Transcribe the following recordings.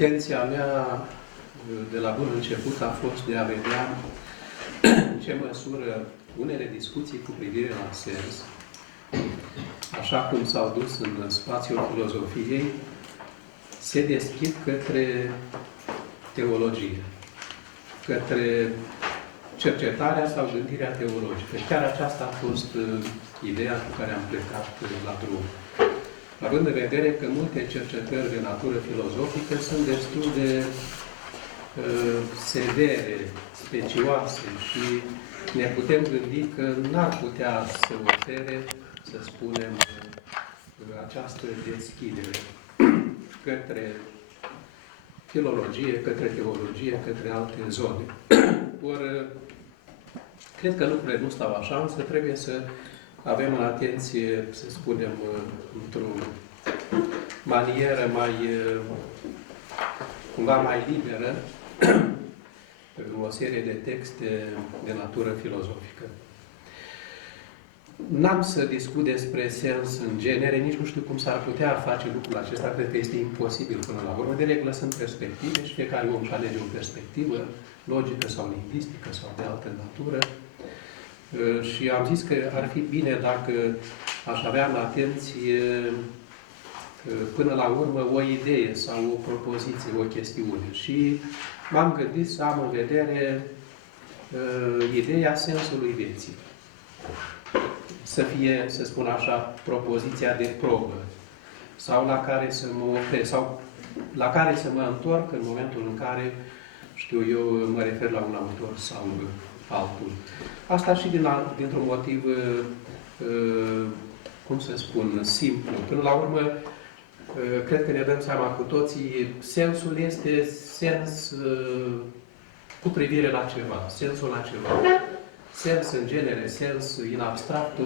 Intenția mea de la bun început a fost de a vedea în ce măsură unele discuții cu privire la sens, așa cum s-au dus în spațiul filozofiei, se deschid către teologie, către cercetarea sau gândirea teologică. Chiar aceasta a fost ideea cu care am plecat la drum. Având în vedere că multe cercetări de natură filozofică sunt destul de severe, specioase și ne putem gândi că n-ar putea să ofere, să spunem, această deschidere către filologie, către teologie, către alte zone. Ori, cred că lucrurile nu stau așa, însă trebuie să avem în atenție, să spunem, într-o manieră mai, cumva mai liberă, o serie de texte de natură filozofică. N-am să discut despre sens în genere, nici nu știu cum s-ar putea face lucrul acesta, cred că este imposibil până la urmă. De regulă sunt perspective și fiecare om își alege o perspectivă, logică sau lingvistică sau de altă natură. Și am zis că ar fi bine dacă aș avea în atenție până la urmă o idee sau o propoziție, o chestiune. Și m-am gândit să am în vedere ideea sensului vieții. Să fie, să spun așa, propoziția de probă, sau la care să mă opresc, sau la care să mă întorc în momentul în care, știu eu, mă refer la un autor sau altul. Asta și dintr-un motiv, cum să spun, simplu. Până la urmă, cred că ne dăm seama cu toții, sensul este sens cu privire la ceva, sensul la ceva. Sens în genere, sens în abstract,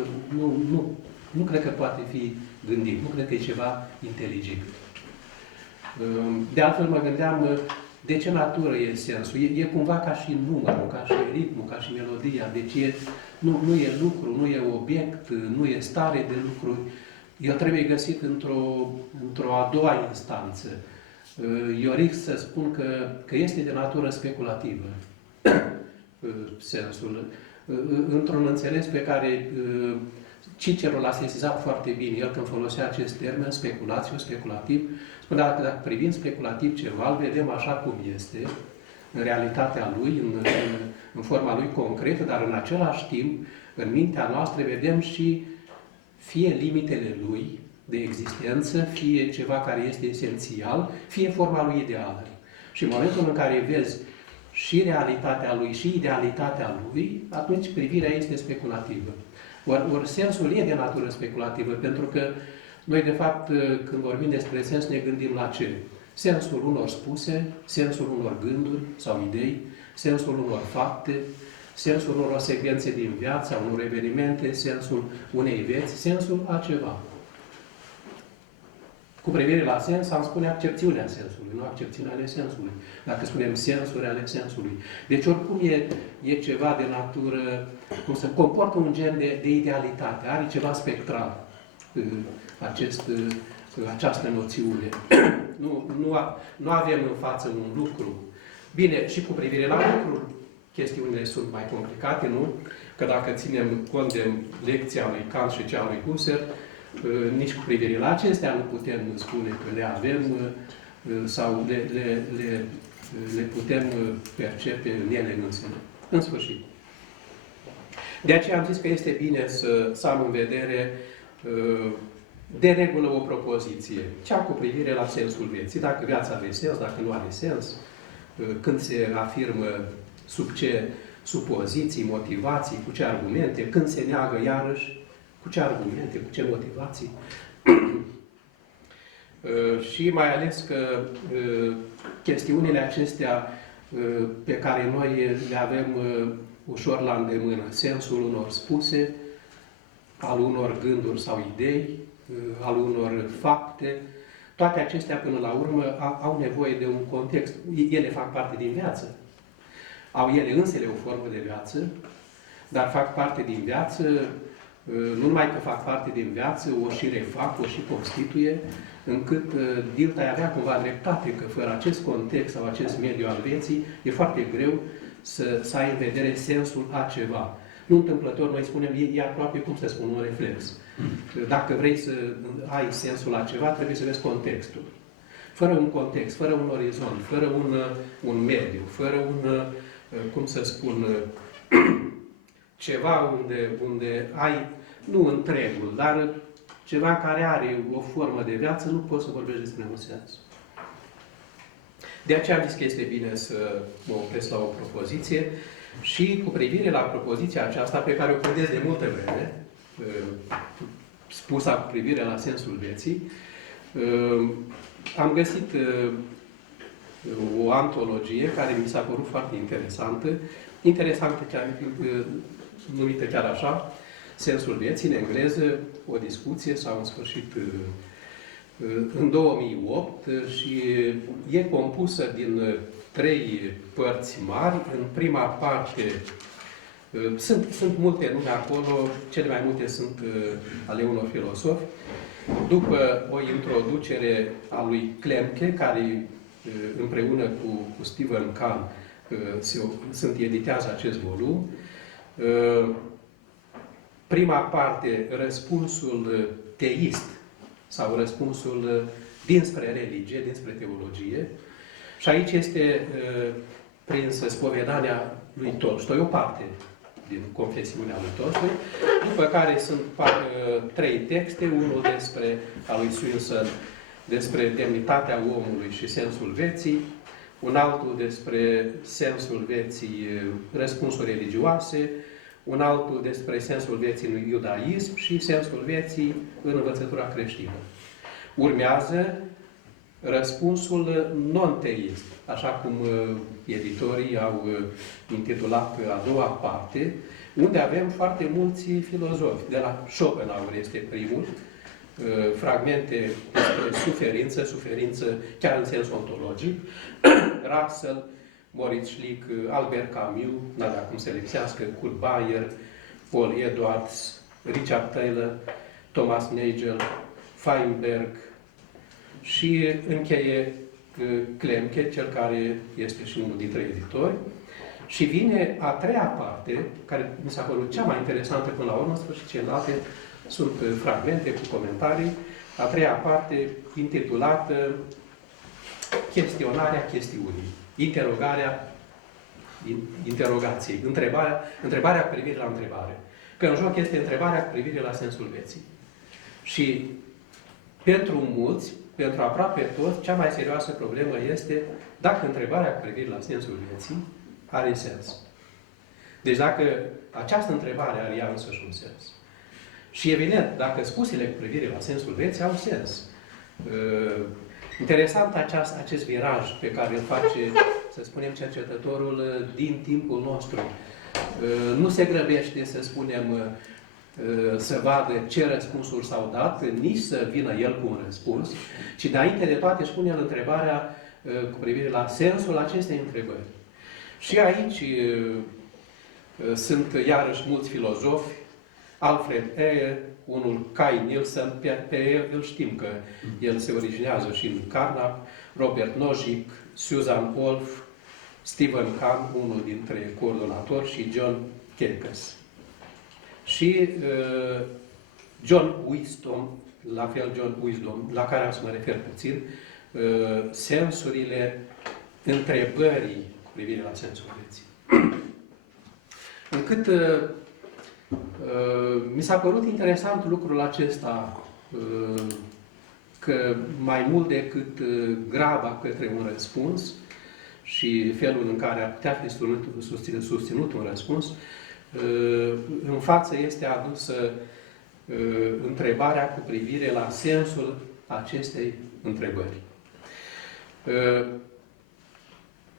nu cred că poate fi gândit, nu cred că e ceva inteligibil. De altfel mă gândeam, de ce natură e sensul? E cumva ca și numărul, ca și ritmul, ca și melodia. Deci nu e lucru, nu e obiect, nu e stare de lucruri. El trebuie găsit într-o a doua instanță. Eu risc să spun că este de natură speculativă sensul. Într-un înțeles pe care Cicero l-a sesizat foarte bine. El, când folosea acest termen, speculație, speculativ, spunea că dacă privim speculativ ceva, îl vedem așa cum este, în realitatea lui, în forma lui concretă, dar în același timp, în mintea noastră, vedem și fie limitele lui de existență, fie ceva care este esențial, fie forma lui ideală. Și în momentul în care vezi și realitatea lui, și idealitatea lui, atunci privirea este speculativă. Ori sensul e de natură speculativă, pentru că noi, de fapt, când vorbim despre sens, ne gândim la ce? Sensul unor spuse, sensul unor gânduri sau idei, sensul unor fapte, sensul unor secvențe din viață, unor evenimente, sensul unei vieți, sensul a ceva. Cu privire la sens, am spune accepțiunea sensului, nu accepțiunea ale sensului. Dacă spunem sensuri ale sensului. Deci, oricum e ceva de natură, cum se comportă un gen de idealitate, are ceva spectral această noțiune. Nu avem în față un lucru. Bine, și cu privire la lucruri, chestiunile sunt mai complicate, nu? Că dacă ținem cont de lecția lui Kant și cea lui Husserl, nici cu privire la acestea nu putem spune că le avem sau le putem percepe în ele însele. În sfârșit. De aceea am zis că este bine să am în vedere de regulă o propoziție, cea cu privire la sensul vieții. Dacă viața are sens, dacă nu are sens, când se afirmă sub ce supoziții, motivații, cu ce argumente, când se neagă iarăși, cu ce argumente, cu ce motivații. Și mai ales că chestiunile acestea pe care noi le avem ușor la îndemână, sensul unor spuse, al unor gânduri sau idei, al unor fapte, toate acestea până la urmă au nevoie de un context. Ele fac parte din viață. Au ele însele o formă de viață, dar fac parte din viață nu numai că fac parte din viață, o și refac, o și constituie, încât Dilta avea cumva dreptate că fără acest context sau acest mediu al vieții, e foarte greu să ai în vedere sensul a ceva. Nu întâmplător, noi spunem, e aproape, cum să spun, un reflex. Dacă vrei să ai sensul a ceva, trebuie să vezi contextul. Fără un context, fără un orizont, fără un mediu, fără un, cum să spun, ceva unde ai, nu întregul, dar ceva care are o formă de viață, nu poți să vorbești despre un sens. De aceea am zis că este bine să mă opresc la o propoziție și cu privire la propoziția aceasta, pe care o credez de multă vreme, spusă cu privire la sensul vieții, am găsit o antologie care mi s-a părut foarte interesantă chiar, numită chiar așa, Sensul vieții, în engleză, o discuție sau în sfârșit în 2008 și e compusă din 3 părți mari. În prima parte sunt multe nume acolo, cele mai multe sunt ale unor filosofi. După o introducere a lui Klemke, care împreună cu Stephen Kahn editează acest volum. Prima parte, răspunsul teist sau răspunsul dinspre religie, dinspre teologie. Și aici este prinsă spovedania lui Tolstoi, o parte din confesiunea lui Tolstoi, după care sunt 3 texte, unul a lui Swinson despre demnitatea omului și sensul vieții, un altul despre sensul vieții, răspunsuri religioase, un altul despre sensul vieții în iudaism și sensul vieții în învățătura creștină. Urmează răspunsul non-teist, așa cum editorii au intitulat a doua parte, unde avem foarte mulți filozofi. De la Schopenhauer este primul, fragmente despre suferință chiar în sens ontologic, Russell, Moritz Schlick, Albert Camus, n-avea cum să lipsească, Kurt Bayer, Paul Edwards, Richard Taylor, Thomas Nagel, Feinberg și încheie Klemke, cel care este și unul dintre editori. Și vine a treia parte, care mi s-a părut cea mai interesantă până la urmă, și celelalte sunt fragmente cu comentarii. A treia parte intitulată Chestionarea chestiunii. Interogarea interogației. Întrebarea cu privire la întrebare. Că în joc este întrebarea cu privire la sensul vieții. Și pentru mulți, pentru aproape toți, cea mai serioasă problemă este dacă întrebarea cu privire la sensul vieții are sens. Deci dacă această întrebare are ea însăși un sens. Și evident, dacă spusele cu privire la sensul vieții au sens. Interesant acest viraj pe care îl face, să spunem, cercetătorul din timpul nostru. Nu se grăbește, să spunem, să vadă ce răspunsuri s-au dat, nici să vină el cu un răspuns, ci înainte de toate își pune el întrebarea cu privire la sensul acestei întrebări. Și aici sunt iarăși mulți filozofi, Alfred Eyer, unul Kai Nielsen, pe el îl știm că el se originează și în Carnap, Robert Nozick, Susan Wolf, Stephen Kahn, unul dintre coordonatori, și John Kirkus. Și John Wisdom, la fel John Wisdom, la care am să mă refer puțin, sensurile întrebării cu privire la sensul vieții. Încât mi s-a părut interesant lucrul acesta, că mai mult decât graba către un răspuns și felul în care ar putea fi susținut un răspuns, în față este adusă întrebarea cu privire la sensul acestei întrebări.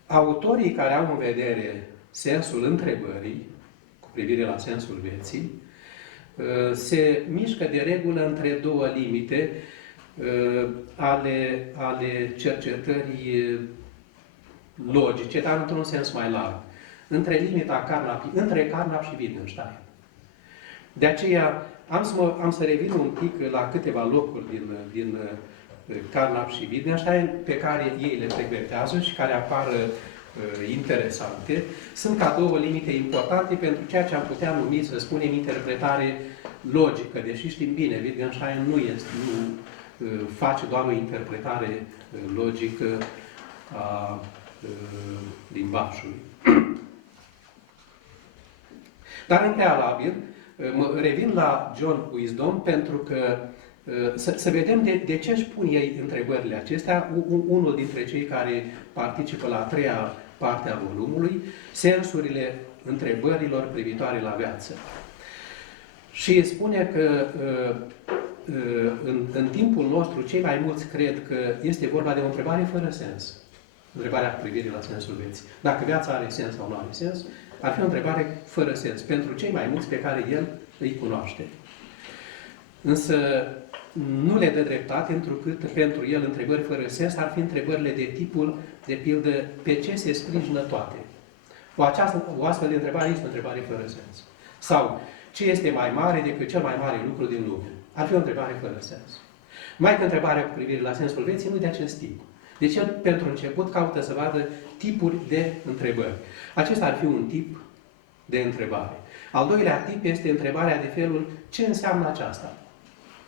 Autorii care au în vedere sensul întrebării, cu privire la sensul vieții, se mișcă de regulă între două limite ale cercetării logice, dar într-un sens mai larg. Între limita între Carnap și Wittgenstein. De aceea, Am să revin un pic la câteva locuri din Carnap și Wittgenstein, pe care ei le frecventează și care apar interesante. Sunt ca două limite importante pentru ceea ce am putea numi, să spunem, interpretare logică, deși știm bine, Wittgenstein nu face doar o interpretare logică a limbajului. Dar în prealabil, revin la John Wisdom pentru că să vedem de ce își pun ei întrebările acestea, unul dintre cei care participă la a treia parte a volumului, sensurile întrebărilor privitoare la viață. Și spune că în timpul nostru cei mai mulți cred că este vorba de o întrebare fără sens. Întrebarea cu privire la sensul vieții. Dacă viața are sens sau nu are sens, ar fi o întrebare fără sens pentru cei mai mulți pe care el îi cunoaște. Însă nu le dă dreptate, întrucât pentru el întrebări fără sens ar fi întrebările de tipul, de pildă, pe ce se sprijină toate. O astfel de întrebare este o întrebare fără sens. Sau, ce este mai mare decât cel mai mare lucru din lume? Ar fi o întrebare fără sens. Mai că întrebarea cu privire la sensul vieții nu de acest tip. Deci el, pentru început, caută să vadă tipuri de întrebări. Acesta ar fi un tip de întrebare. Al doilea tip este întrebarea de felul, ce înseamnă aceasta?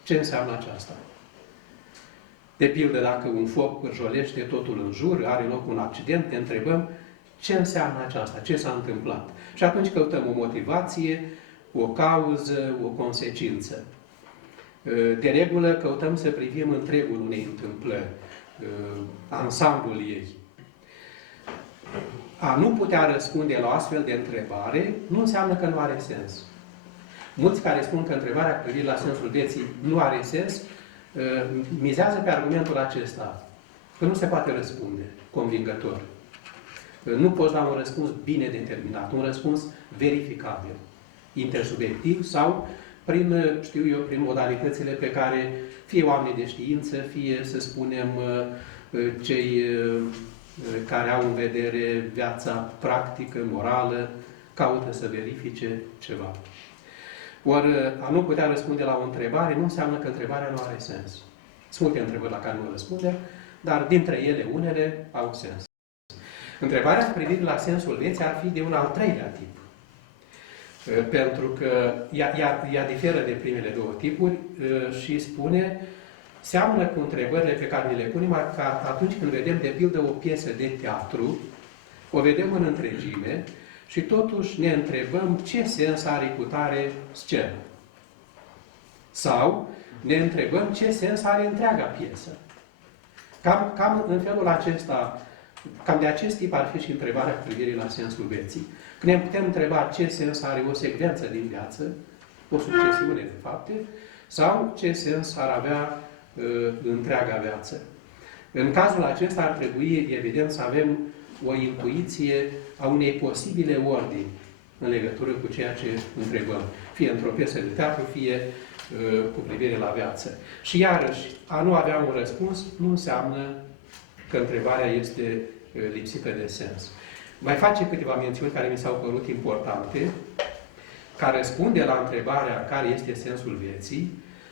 Ce înseamnă aceasta? De pildă, dacă un foc cârjolește totul în jur, are loc un accident, ne întrebăm ce înseamnă aceasta, ce s-a întâmplat. Și atunci căutăm o motivație, o cauză, o consecință. De regulă căutăm să privim întregul unei întâmplări, ansamblul ei. A nu putea răspunde la o astfel de întrebare nu înseamnă că nu are sens. Mulți care spun că întrebarea cu privire la sensul vieții nu are sens, mizează pe argumentul acesta, că nu se poate răspunde convingător. Nu poți da un răspuns bine determinat, un răspuns verificabil, intersubiectiv sau prin, știu eu, prin modalitățile pe care fie oamenii de știință, fie, să spunem, cei care au în vedere viața practică, morală, caută să verifice ceva. Ori a nu putea răspunde la o întrebare nu înseamnă că întrebarea nu are sens. Sunt multe întrebări la care nu răspundem, dar dintre ele unele au sens. Întrebarea cu privire la sensul vieții ar fi de un al treilea tip. Pentru că ea diferă de primele două tipuri și spune, seamănă cu întrebările pe care ni le punem atunci când vedem, de pildă, o piesă de teatru, o vedem în întregime și totuși ne întrebăm ce sens are cu tare scenă. Sau ne întrebăm ce sens are întreaga piesă. Cam în felul acesta, cam de acest tip ar fi și întrebarea cu privire la sensul vieții. Când ne putem întreba ce sens are o secvență din viață, o succesiune de fapte, sau ce sens ar avea întreaga viață. În cazul acesta ar trebui, evident, să avem o intuiție a unei posibile ordini în legătură cu ceea ce întrebăm. Fie într-o piesă de teatru, fie cu privire la viață. Și iarăși, a nu avea un răspuns nu înseamnă că întrebarea este lipsită de sens. Mai face câteva mențiuni care mi s-au părut importante, care răspunde la întrebarea care este sensul vieții,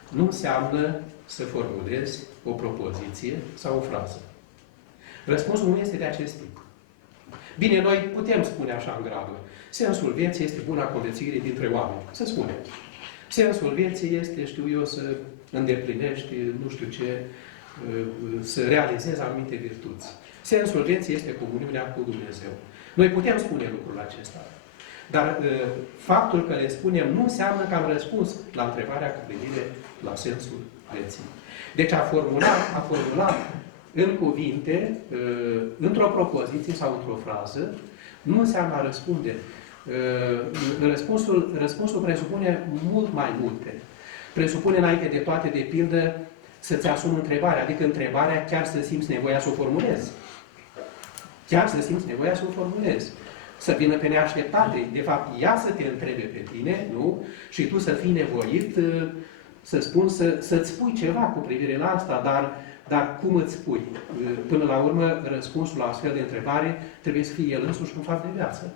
nu înseamnă să formulezi o propoziție sau o frază. Răspunsul nu este de acest tip. Bine, noi putem spune așa în grabă. Sensul vieții este buna conviețuire dintre oameni. Să spunem. Sensul vieții este, știu eu, să îndeplinești, nu știu ce, să realizezi anumite virtuți. Sensul vieții este comuniunea cu Dumnezeu. Noi putem spune lucrul acesta. Dar faptul că le spunem nu înseamnă că am răspuns la întrebarea cu privire la sensul vieții. Deci a formulat în cuvinte, într-o propoziție sau într-o frază, nu înseamnă a răspunde. Răspunsul presupune mult mai multe. Presupune înainte de toate, de pildă, să-ți asumi întrebarea, adică întrebarea chiar să simți nevoia să o formulezi. Chiar să simți nevoia să o formulezi. Să vină pe neașteptate. De fapt, ea să te întrebe pe tine, nu? Și tu să fii nevoit, să spun, să-ți spui ceva cu privire la asta, dar cum îți spui? Până la urmă, răspunsul la astfel de întrebare trebuie să fie el însuși un fapt de viață.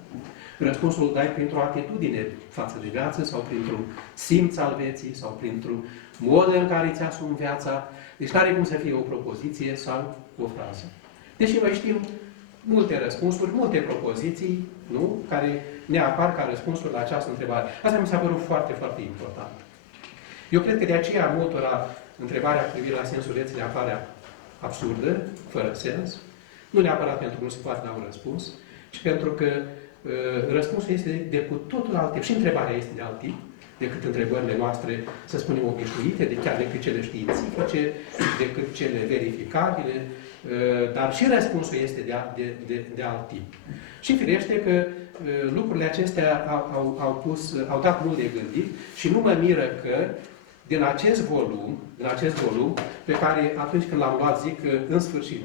Răspunsul îl dai printr-o atitudine față de viață sau printr-un simț al vieții sau printr-un mod în care îți asumi viața. Deci nu are cum să fie o propoziție sau o frază. Deși noi știm multe răspunsuri, multe propoziții, nu? Care ne apar ca răspunsuri la această întrebare. Asta mi s-a părut foarte, foarte important. Eu cred că de aceea multora întrebarea cu privire la sensul vieții le apare absurdă, fără sens. Nu neapărat pentru că nu se poate da un răspuns, ci pentru că răspunsul este de cu totul alt tip. Și întrebarea este de alt tip decât întrebările noastre, să spunem, obișnuite, chiar decât cele științifice, decât cele verificabile, dar și răspunsul este de alt tip. Și firește că lucrurile acestea au dat mult de gândit și nu mă miră că din acest volum, pe care atunci când l-am luat zic că în sfârșit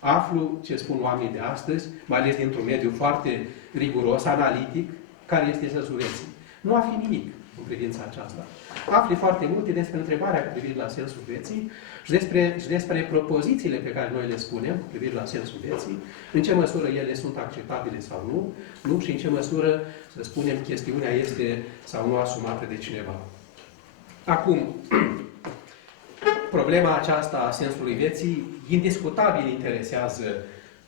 aflu ce spun oamenii de astăzi, mai ales dintr-un mediu foarte riguros, analitic, care este sensul vieții. Nu afli nimic în privința aceasta. Afli foarte multe despre întrebarea cu privire la sensul vieții și despre propozițiile pe care noi le spunem cu privire la sensul vieții, în ce măsură ele sunt acceptabile sau nu și în ce măsură, să spunem, chestiunea este sau nu asumată de cineva. Acum, problema aceasta a sensului vieții, indiscutabil interesează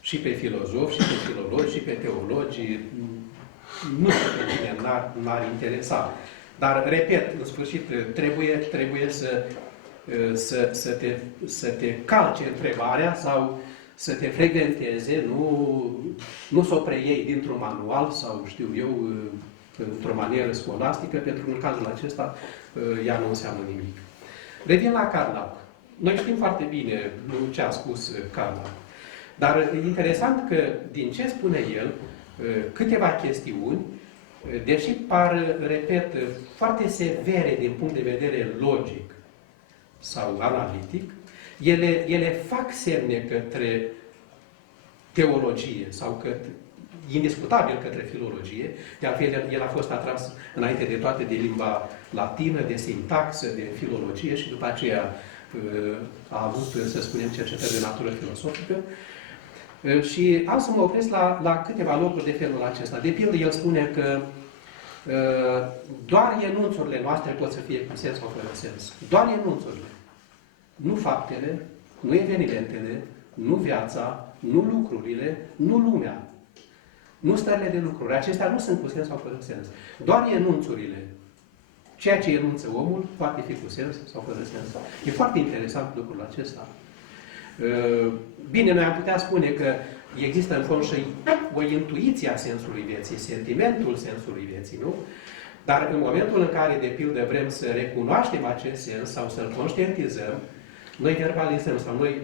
și pe filozofi, și pe filologi, și pe teologi. Nu știu pe cine n-ar interesa. Dar, repet, în sfârșit, trebuie să te calce întrebarea sau să te frecventeze, nu să o preiei dintr-un manual sau, știu eu, într-o manieră scolastică, pentru că în cazul acesta ea nu înseamnă nimic. Revin la Karl Lauk. Noi știm foarte bine ce a spus Karl Lauk. Dar e interesant că, din ce spune el, câteva chestiuni, deși par, repet, foarte severe din punct de vedere logic sau analitic, ele fac semne către teologie sau indiscutabil către filologie. De altfel, el a fost atras înainte de toate de limba latină, de sintaxă, de filologie și după aceea a avut, să spunem, cercetări de natură filosofică. Și am să mă opresc la câteva lucruri de felul acesta. De pildă, el spune că doar enunțurile noastre pot să fie cu sens sau fără sens. Doar enunțurile. Nu faptele, nu evenimentele, nu viața, nu lucrurile, nu lumea. Nu stările de lucruri. Acestea nu sunt cu sens sau fără sens. Doar enunțurile. Ceea ce enunță omul poate fi cu sens sau fără sens. E foarte interesant lucrul acesta. Bine, noi am putea spune că există în fond și o intuiție a sensului vieții, sentimentul sensului vieții, nu? Dar în momentul în care, de pildă, vrem să recunoaștem acest sens sau să-l conștientizăm, noi verbalizăm sau noi,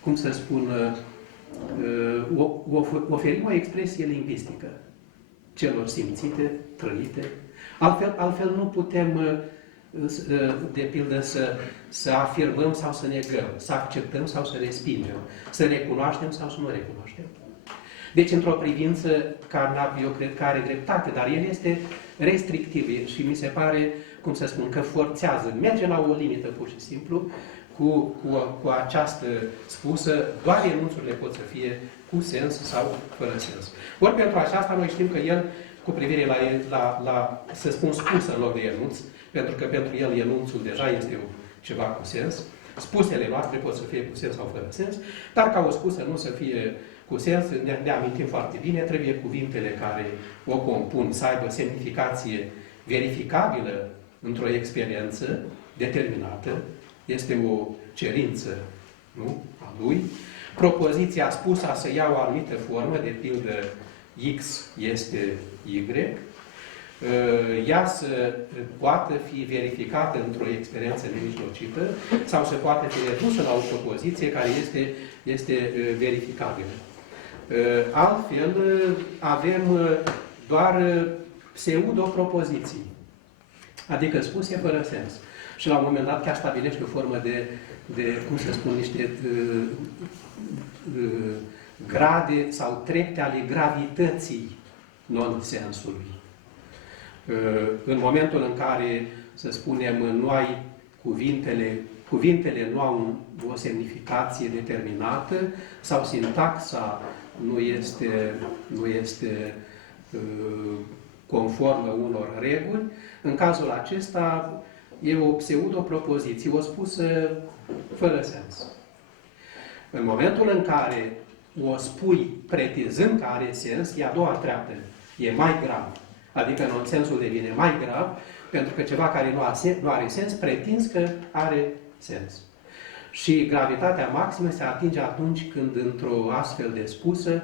cum să spun, oferim o expresie lingvistică celor simțite, trăite. Altfel nu putem, de pildă, să afirmăm sau să negăm, să acceptăm sau să respingem, să recunoaștem sau să nu recunoaștem. Deci, într-o privință, Carnap, eu cred că are dreptate, dar el este restrictiv și mi se pare, cum să spun, că forțează, merge la o limită pur și simplu, cu această spusă, doar enunțurile pot să fie cu sens sau fără sens. Ori pentru aceasta noi știm că el, cu privire la să spun spusă în loc de enunț, pentru că pentru el enunțul deja este ceva cu sens, spusele noastre pot să fie cu sens sau fără sens, dar ca o spusă nu să fie cu sens, ne amintim foarte bine, trebuie cuvintele care o compun să aibă semnificație verificabilă într-o experiență determinată, este o cerință, nu, a lui. Propoziția spusă să ia o anumită formă, de pildă X este Y, ea să poată fi verificată într-o experiență nemijlocită sau să poată fi redusă la o propoziție care este verificabilă. Altfel, avem doar pseudo-propoziții, adică spuse fără sens. Și la un moment dat chiar stabilește o formă de cum să spun, niște grade sau trepte ale gravității nonsensului. În momentul în care, să spunem, nu ai cuvintele nu au o semnificație determinată sau sintaxa nu este conformă unor reguli. În cazul acesta e o pseudopropoziție, o spusă fără sens. În momentul în care o spui pretizând că are sens, e a doua treaptă. E mai grav. Adică nonsensul devine mai grav, pentru că ceva care nu are sens, pretinzi că are sens. Și gravitatea maximă se atinge atunci când, într-o astfel de spusă,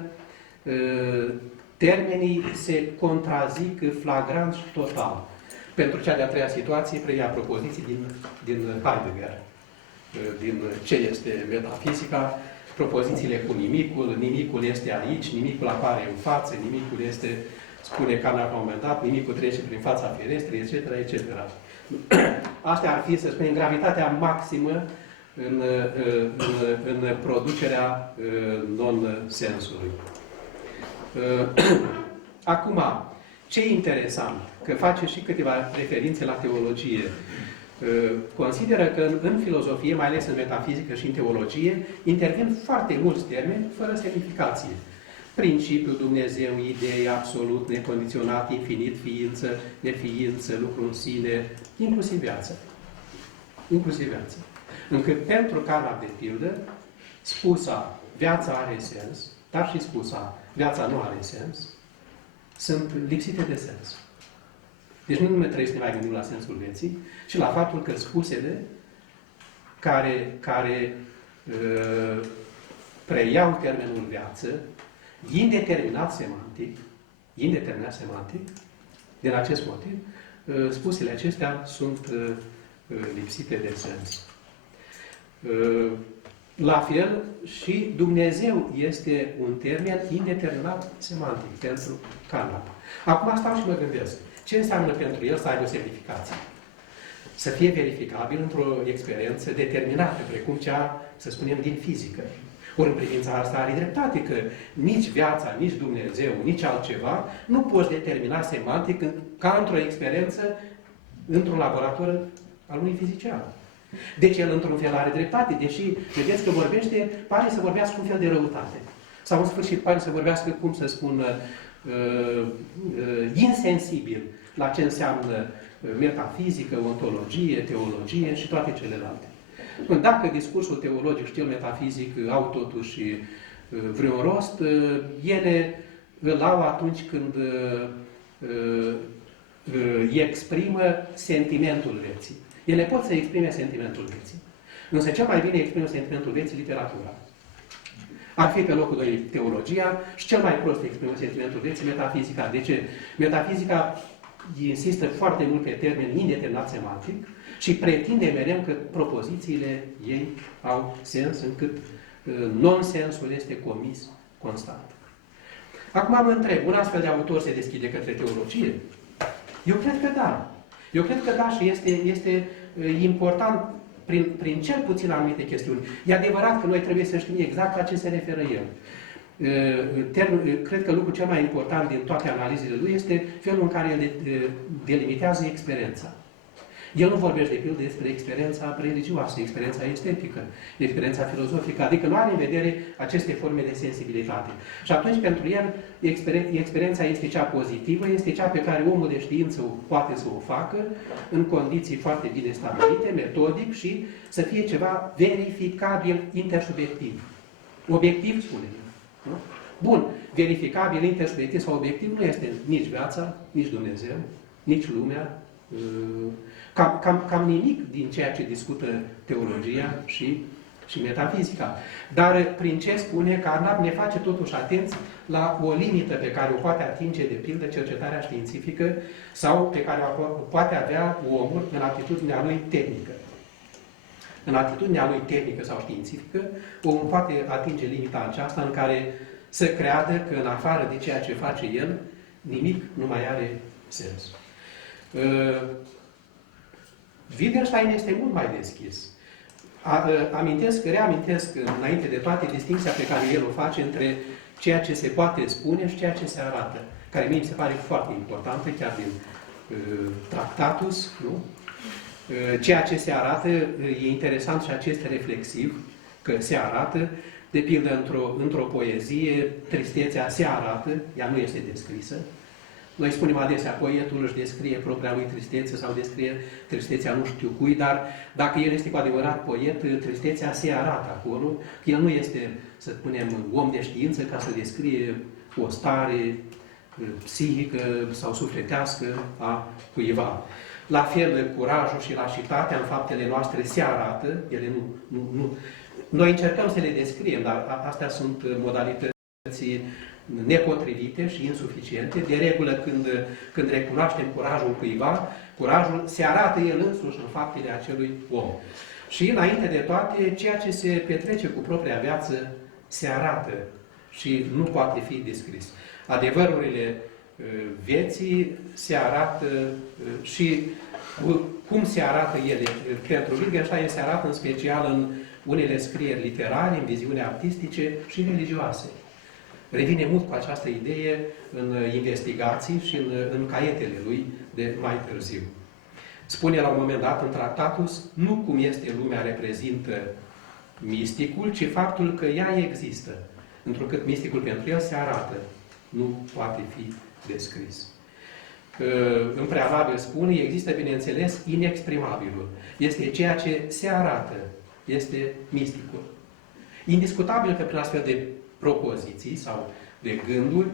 termenii se contrazic flagrant și total. Pentru cea de-a treia situație, preia propoziții din Heidegger, din ce este metafizica, propozițiile cu nimicul, nimicul este aici, nimicul apare în față, nimicul este, spune Kant la un moment dat, nimicul trece prin fața ferestrei, etc., etc. Astea ar fi, să spunem, gravitatea maximă în producerea non-sensului. Acum, ce e interesant, că face și câteva referințe la teologie. Consideră că în filozofie, mai ales în metafizică și în teologie, intervin foarte mulți termeni fără semnificație. Principiu, Dumnezeu, idee, absolut, necondiționat, infinit, ființă, neființă, lucru în sine, inclusiv viață. Inclusiv viață. Încât pentru Carnap, de pildă, spusa viața are sens, dar și spusa viața nu are sens, sunt lipsite de sens. Deci nu trebuie să ne mai gândim la sensul vieții, ci la faptul că spusele care preiau termenul viață, indeterminat semantic, din acest motiv, spusele acestea sunt lipsite de sens. La fel, și Dumnezeu este un termen indeterminat semantic pentru Carnap. Acum stau și mă gândesc. Ce înseamnă pentru el să aibă o semnificație? Să fie verificabil într-o experiență determinată, precum cea, să spunem, din fizică. Ori în privința asta are dreptate, că nici viața, nici Dumnezeu, nici altceva nu poți determina semantic ca într-o experiență într-un laborator al unui fizician. Deci el într-un fel are dreptate, deși vedeți că vorbește, pare să vorbească un fel de răutate. Sau în sfârșit pare să vorbească, cum să spun, insensibil la ce înseamnă metafizică, ontologie, teologie și toate celelalte. Dacă discursul teologic și cel metafizic au totuși vreun rost, ele îl au atunci când exprimă sentimentul vieții. Ele pot să exprime sentimentul vieții. Însă cel mai bine exprimă sentimentul vieții literatura. Ar fi pe locul 2 teologia și cel mai prost exprimă sentimentul vieții metafizica. De ce? Metafizica insistă foarte mult pe termen indeterminat semantic și pretinde mereu că propozițiile ei au sens, încât nonsensul este comis constant. Acum mă întreb, un astfel de autor se deschide către teologie? Eu cred că da. Eu cred că da și este important prin cel puțin anumite chestiuni. E adevărat că noi trebuie să știm exact la ce se referă el. Cred că lucrul cel mai important din toate analizele lui este felul în care el delimitează experiența. El nu vorbește de pildă despre experiența religioasă, experiența estetică, experiența filozofică, adică nu are în vedere aceste forme de sensibilitate. Și atunci, pentru el, experiența este cea pozitivă, este cea pe care omul de știință poate să o facă în condiții foarte bine stabilite, metodic și să fie ceva verificabil intersubiectiv. Obiectiv, spune el. Nu? Bun, verificabil intersubiectiv sau obiectiv nu este nici viața, nici Dumnezeu, nici lumea, cam nimic din ceea ce discută teologia și metafizica. Dar prin ce spune Carnap ne face totuși atenți la o limită pe care o poate atinge, de pildă, cercetarea științifică sau pe care o poate avea omul în atitudinea lui tehnică. În atitudinea lui tehnică sau științifică, omul poate atinge limita aceasta în care să creadă că în afară de ceea ce face el, nimic nu mai are sens. Wittgenstein este mult mai deschis. Reamintesc înainte de toate distinția pe care el o face între ceea ce se poate spune și ceea ce se arată, care mie mi se pare foarte importantă, chiar din Tractatus, nu? Ceea ce se arată, e interesant și acest reflexiv, că se arată, de pildă într-o poezie, tristețea se arată, ea nu este descrisă. Noi spunem adesea, poetul își descrie propria lui tristețe sau descrie tristețea nu știu cui, dar dacă el este cu adevărat poet, tristețea se arată acolo. El nu este, să spunem, om de știință ca să descrie o stare psihică sau sufletească a cuiva. La fel, curajul și lașitatea în faptele noastre se arată, ele nu. Noi încercăm să le descriem, dar astea sunt modalități nepotrivite și insuficiente. De regulă, când recunoaștem curajul cuiva, curajul se arată el însuși în faptele acelui om. Și înainte de toate, ceea ce se petrece cu propria viață se arată și nu poate fi descris. Adevărurile vieții se arată și cum se arată ele. Pentru Wittgenstein se arată în special în unele scrieri literare, în viziune artistice și religioase. Revine mult cu această idee în investigații și în caietele lui de mai târziu. Spune la un moment dat în Tractatus, nu cum este lumea reprezintă misticul, ci faptul că ea există. Întrucât misticul pentru el se arată, nu poate fi descris. În prealabil spune, există, bineînțeles, inexprimabilul. Este ceea ce se arată, este misticul. Indiscutabil că prin astfel de propoziții sau de gânduri,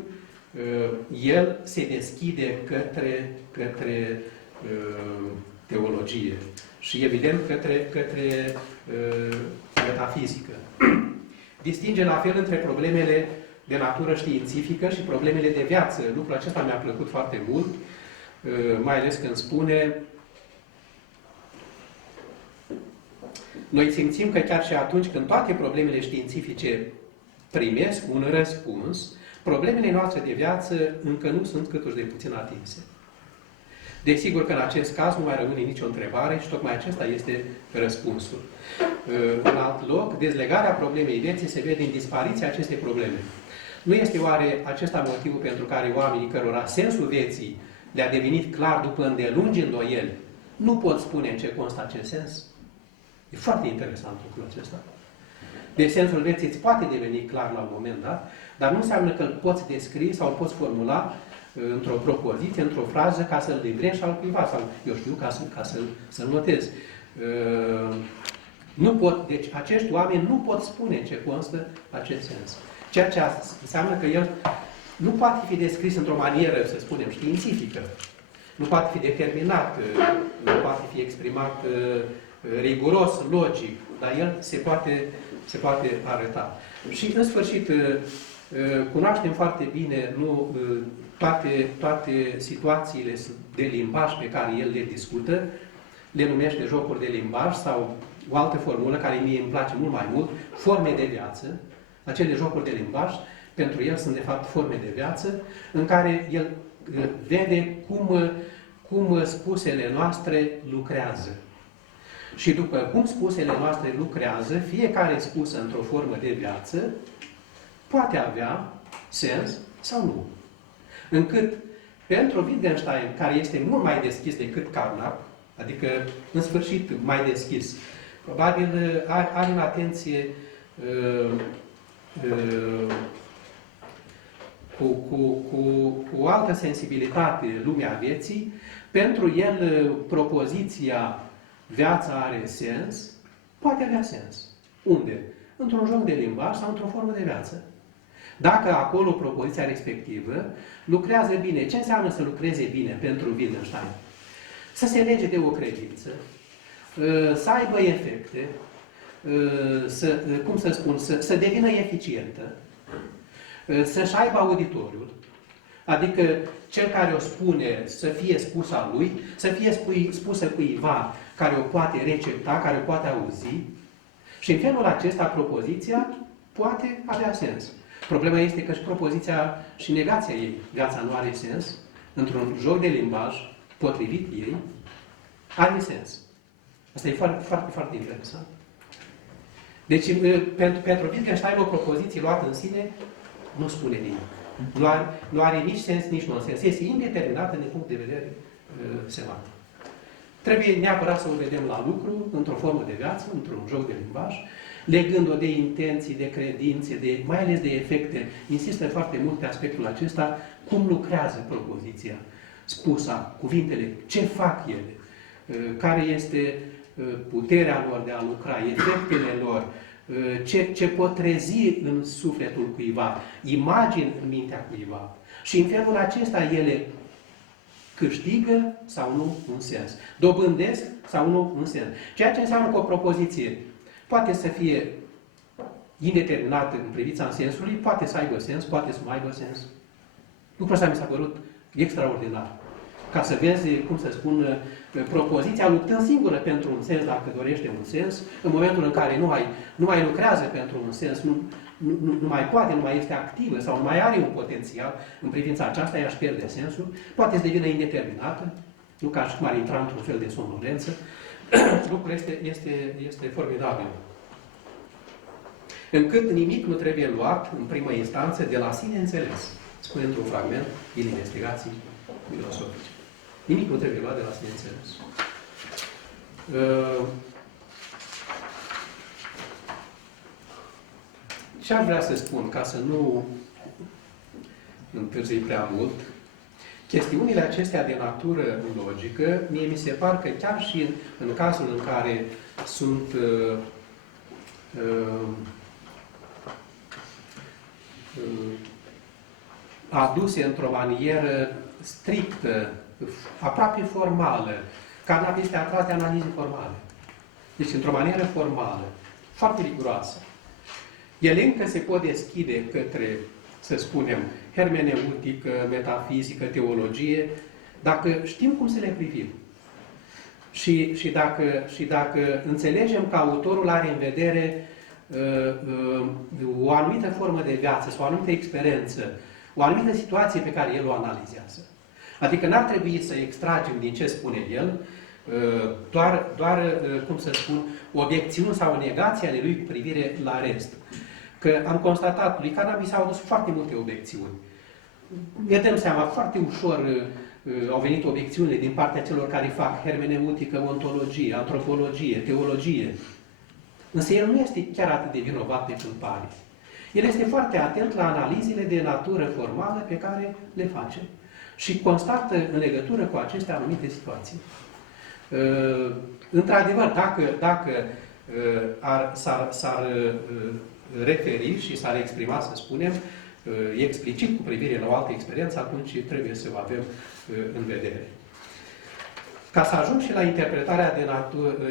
el se deschide către teologie și, evident, către metafizică. Distinge la fel între problemele de natură științifică și problemele de viață. Lucrul acesta mi-a plăcut foarte mult, mai ales când spune: noi simțim că chiar și atunci când toate problemele științifice primesc un răspuns, problemele noastre de viață încă nu sunt câtuși de puțin atinse. Desigur că în acest caz nu mai rămâne nicio întrebare și tocmai acesta este răspunsul. În alt loc, dezlegarea problemei vieții se vede în dispariția acestei probleme. Nu este oare acesta motivul pentru care oamenii cărora sensul vieții le-a devenit clar după îndelungi îndoieli, nu pot spune în ce constă acest sens? E foarte interesant lucrul acesta. Deci sensul vieții îți poate deveni clar la un moment dat, dar nu înseamnă că îl poți descrie sau îl poți formula într-o propoziție, într-o frază, ca să-l livrezi al cuiva, sau, eu știu, ca să-l notezi. Nu pot, deci acești oameni nu pot spune în ce constă acest sens. Ceea ce înseamnă că el nu poate fi descris într-o manieră, să spunem, științifică. Nu poate fi determinat, nu poate fi exprimat riguros, logic, dar el se poate arăta. Și, în sfârșit, cunoaștem foarte bine toate situațiile de limbaj pe care el le discută, le numește jocuri de limbaj sau o altă formulă care mie îmi place mult mai mult, forme de viață. Acele jocuri de limbaj, pentru el sunt de fapt forme de viață, în care el vede cum spusele noastre lucrează. Și după cum spusele noastre lucrează, fiecare spusă într-o formă de viață poate avea sens sau nu. Încât, pentru Wittgenstein, care este mult mai deschis decât Carnap, adică, în sfârșit, mai deschis, probabil are în atenție cu o altă sensibilitate lumea vieții, pentru el propoziția viața are sens, poate avea sens. Unde? Într-un joc de limbaj sau într-o formă de viață. Dacă acolo propoziția respectivă lucrează bine, ce înseamnă să lucreze bine pentru Wittgenstein? Să se lege de o credință, să aibă efecte, să devină eficientă, să-și aibă auditoriul, adică cel care o spune să fie spus al lui, să fie spusă cuiva care o poate recepta, care o poate auzi, și în felul acesta propoziția poate avea sens. Problema este că și propoziția și negația ei, viața nu are sens, într-un joc de limbaj potrivit ei, are sens. Asta e foarte, foarte, foarte interesant. Deci, pentru Wittgenstein, o propoziție luată în sine nu spune nimic. Nu are nici sens, nici non-sens. Este indeterminată din punct de vedere semantic. Trebuie neapărat să o vedem la lucru, într-o formă de viață, într-un joc de limbaj, legând-o de intenții, de credințe, mai ales de efecte. Insistă foarte mult pe aspectul acesta, cum lucrează propoziția spusă, cuvintele, ce fac ele, care este puterea lor de a lucra, efectele lor, ce pot trezi în sufletul cuiva, imagini în mintea cuiva. Și în felul acesta ele câștigă sau nu un sens, dobândesc sau nu un sens. Ceea ce înseamnă că o propoziție poate să fie indeterminată în privința sensului, poate să aibă sens, poate să nu aibă sens. Lucrul ăsta mi s-a părut extraordinar. Ca să vezi, cum să spun, propoziția luptând singură pentru un sens, dacă dorește un sens, în momentul în care nu mai lucrează pentru un sens, nu mai poate, nu mai este activă sau nu mai are un potențial în privința aceasta, ea își pierde sensul, poate să devină indeterminată, nu ca și cum ar intra într-un fel de somnolență. Lucrul este formidabil. Încât nimic nu trebuie luat, în primă instanță, de la sine înțeles. Spune într-un fragment din investigații filosofice. Nimic nu trebuie luat de la sine înțeles. Ce aș vrea să spun, ca să nu întârzii prea mult, chestiunile acestea de natură logică, mie mi se par că chiar și în cazul în care sunt aduse într-o manieră strictă, aproape formală, Carnap este atras de analize formale. Deci, într-o manieră formală, foarte riguroasă. Ele încă se pot deschide către, să spunem, hermeneutică, metafizică, teologie, dacă știm cum să le privim. Și dacă înțelegem că autorul are în vedere o anumită formă de viață sau o anumită experiență, o anumită situație pe care el o analizează. Adică n-ar trebui să extragem din ce spune el doar cum să spun, obiecțiuni sau negații ale lui cu privire la rest. Că am constatat, lui Carnap mi s-au adus foarte multe obiecțiuni. Ne dăm seama, foarte ușor au venit obiecțiunile din partea celor care fac hermeneutică, ontologie, antropologie, teologie. Însă el nu este chiar atât de vinovat pe când pare. El este foarte atent la analizele de natură formală pe care le face și constată în legătură cu aceste anumite situații. Într-adevăr, dacă s-ar referi și s-ar exprima, să spunem, explicit cu privire la o altă experiență, atunci trebuie să o avem în vedere. Ca să ajung și la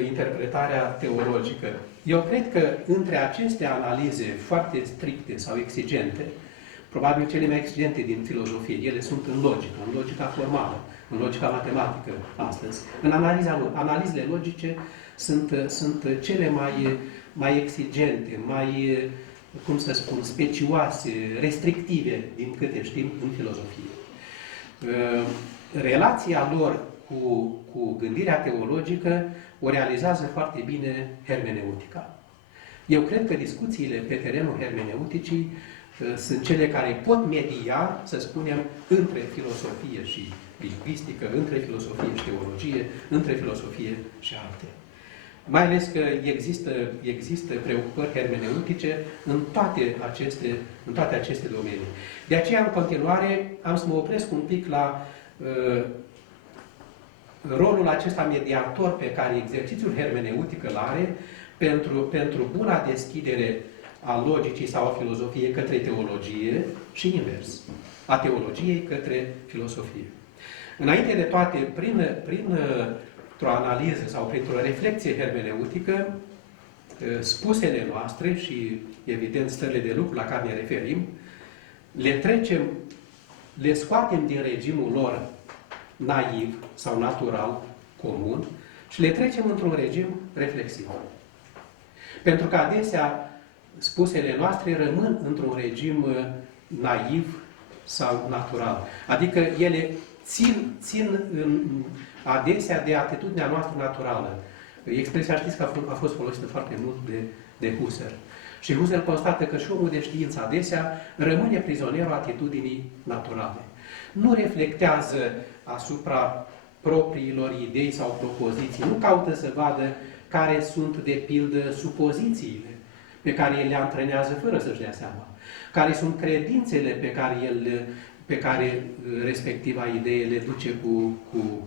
interpretarea teologică, eu cred că între aceste analize foarte stricte sau exigente, probabil cele mai exigente din filozofie, ele sunt în logica formală, în logica matematică astăzi. În analizele logice sunt cele mai exigente, mai, cum să spun, specioase, restrictive, din câte știm, în filozofie. Relația lor cu gândirea teologică o realizează foarte bine hermeneutica. Eu cred că discuțiile pe terenul hermeneuticii sunt cele care pot media, să spunem, între filosofie și lingvistică, între filosofie și teologie, între filosofie și arte. Mai ales că există preocupări hermeneutice în toate aceste domenii. De aceea, în continuare, am să mă opresc un pic la rolul acesta mediator pe care exercițiul hermeneutic îl are pentru buna deschidere a logicii sau a filozofiei către teologie și invers, a teologiei către filosofie. Înainte de toate, printr-o analiză sau printr-o reflexie hermeneutică, spusele noastre și, evident, stările de lucru la care ne referim, le scoatem din regimul lor naiv sau natural, comun, și le trecem într-un regim reflexiv. Pentru că adesea spusele noastre rămân într-un regim naiv sau natural. Adică ele țin adesea de atitudinea noastră naturală. Expresia, știți că a fost folosită foarte mult de Husserl. Și Husserl constată că și omul de știință adesea rămâne prizonierul atitudinii naturale. Nu reflectează asupra propriilor idei sau propoziții. Nu caută să vadă care sunt, de pildă, supozițiile pe care el le antrenează fără să-și dea seama. Care sunt credințele pe care respectiva idee le duce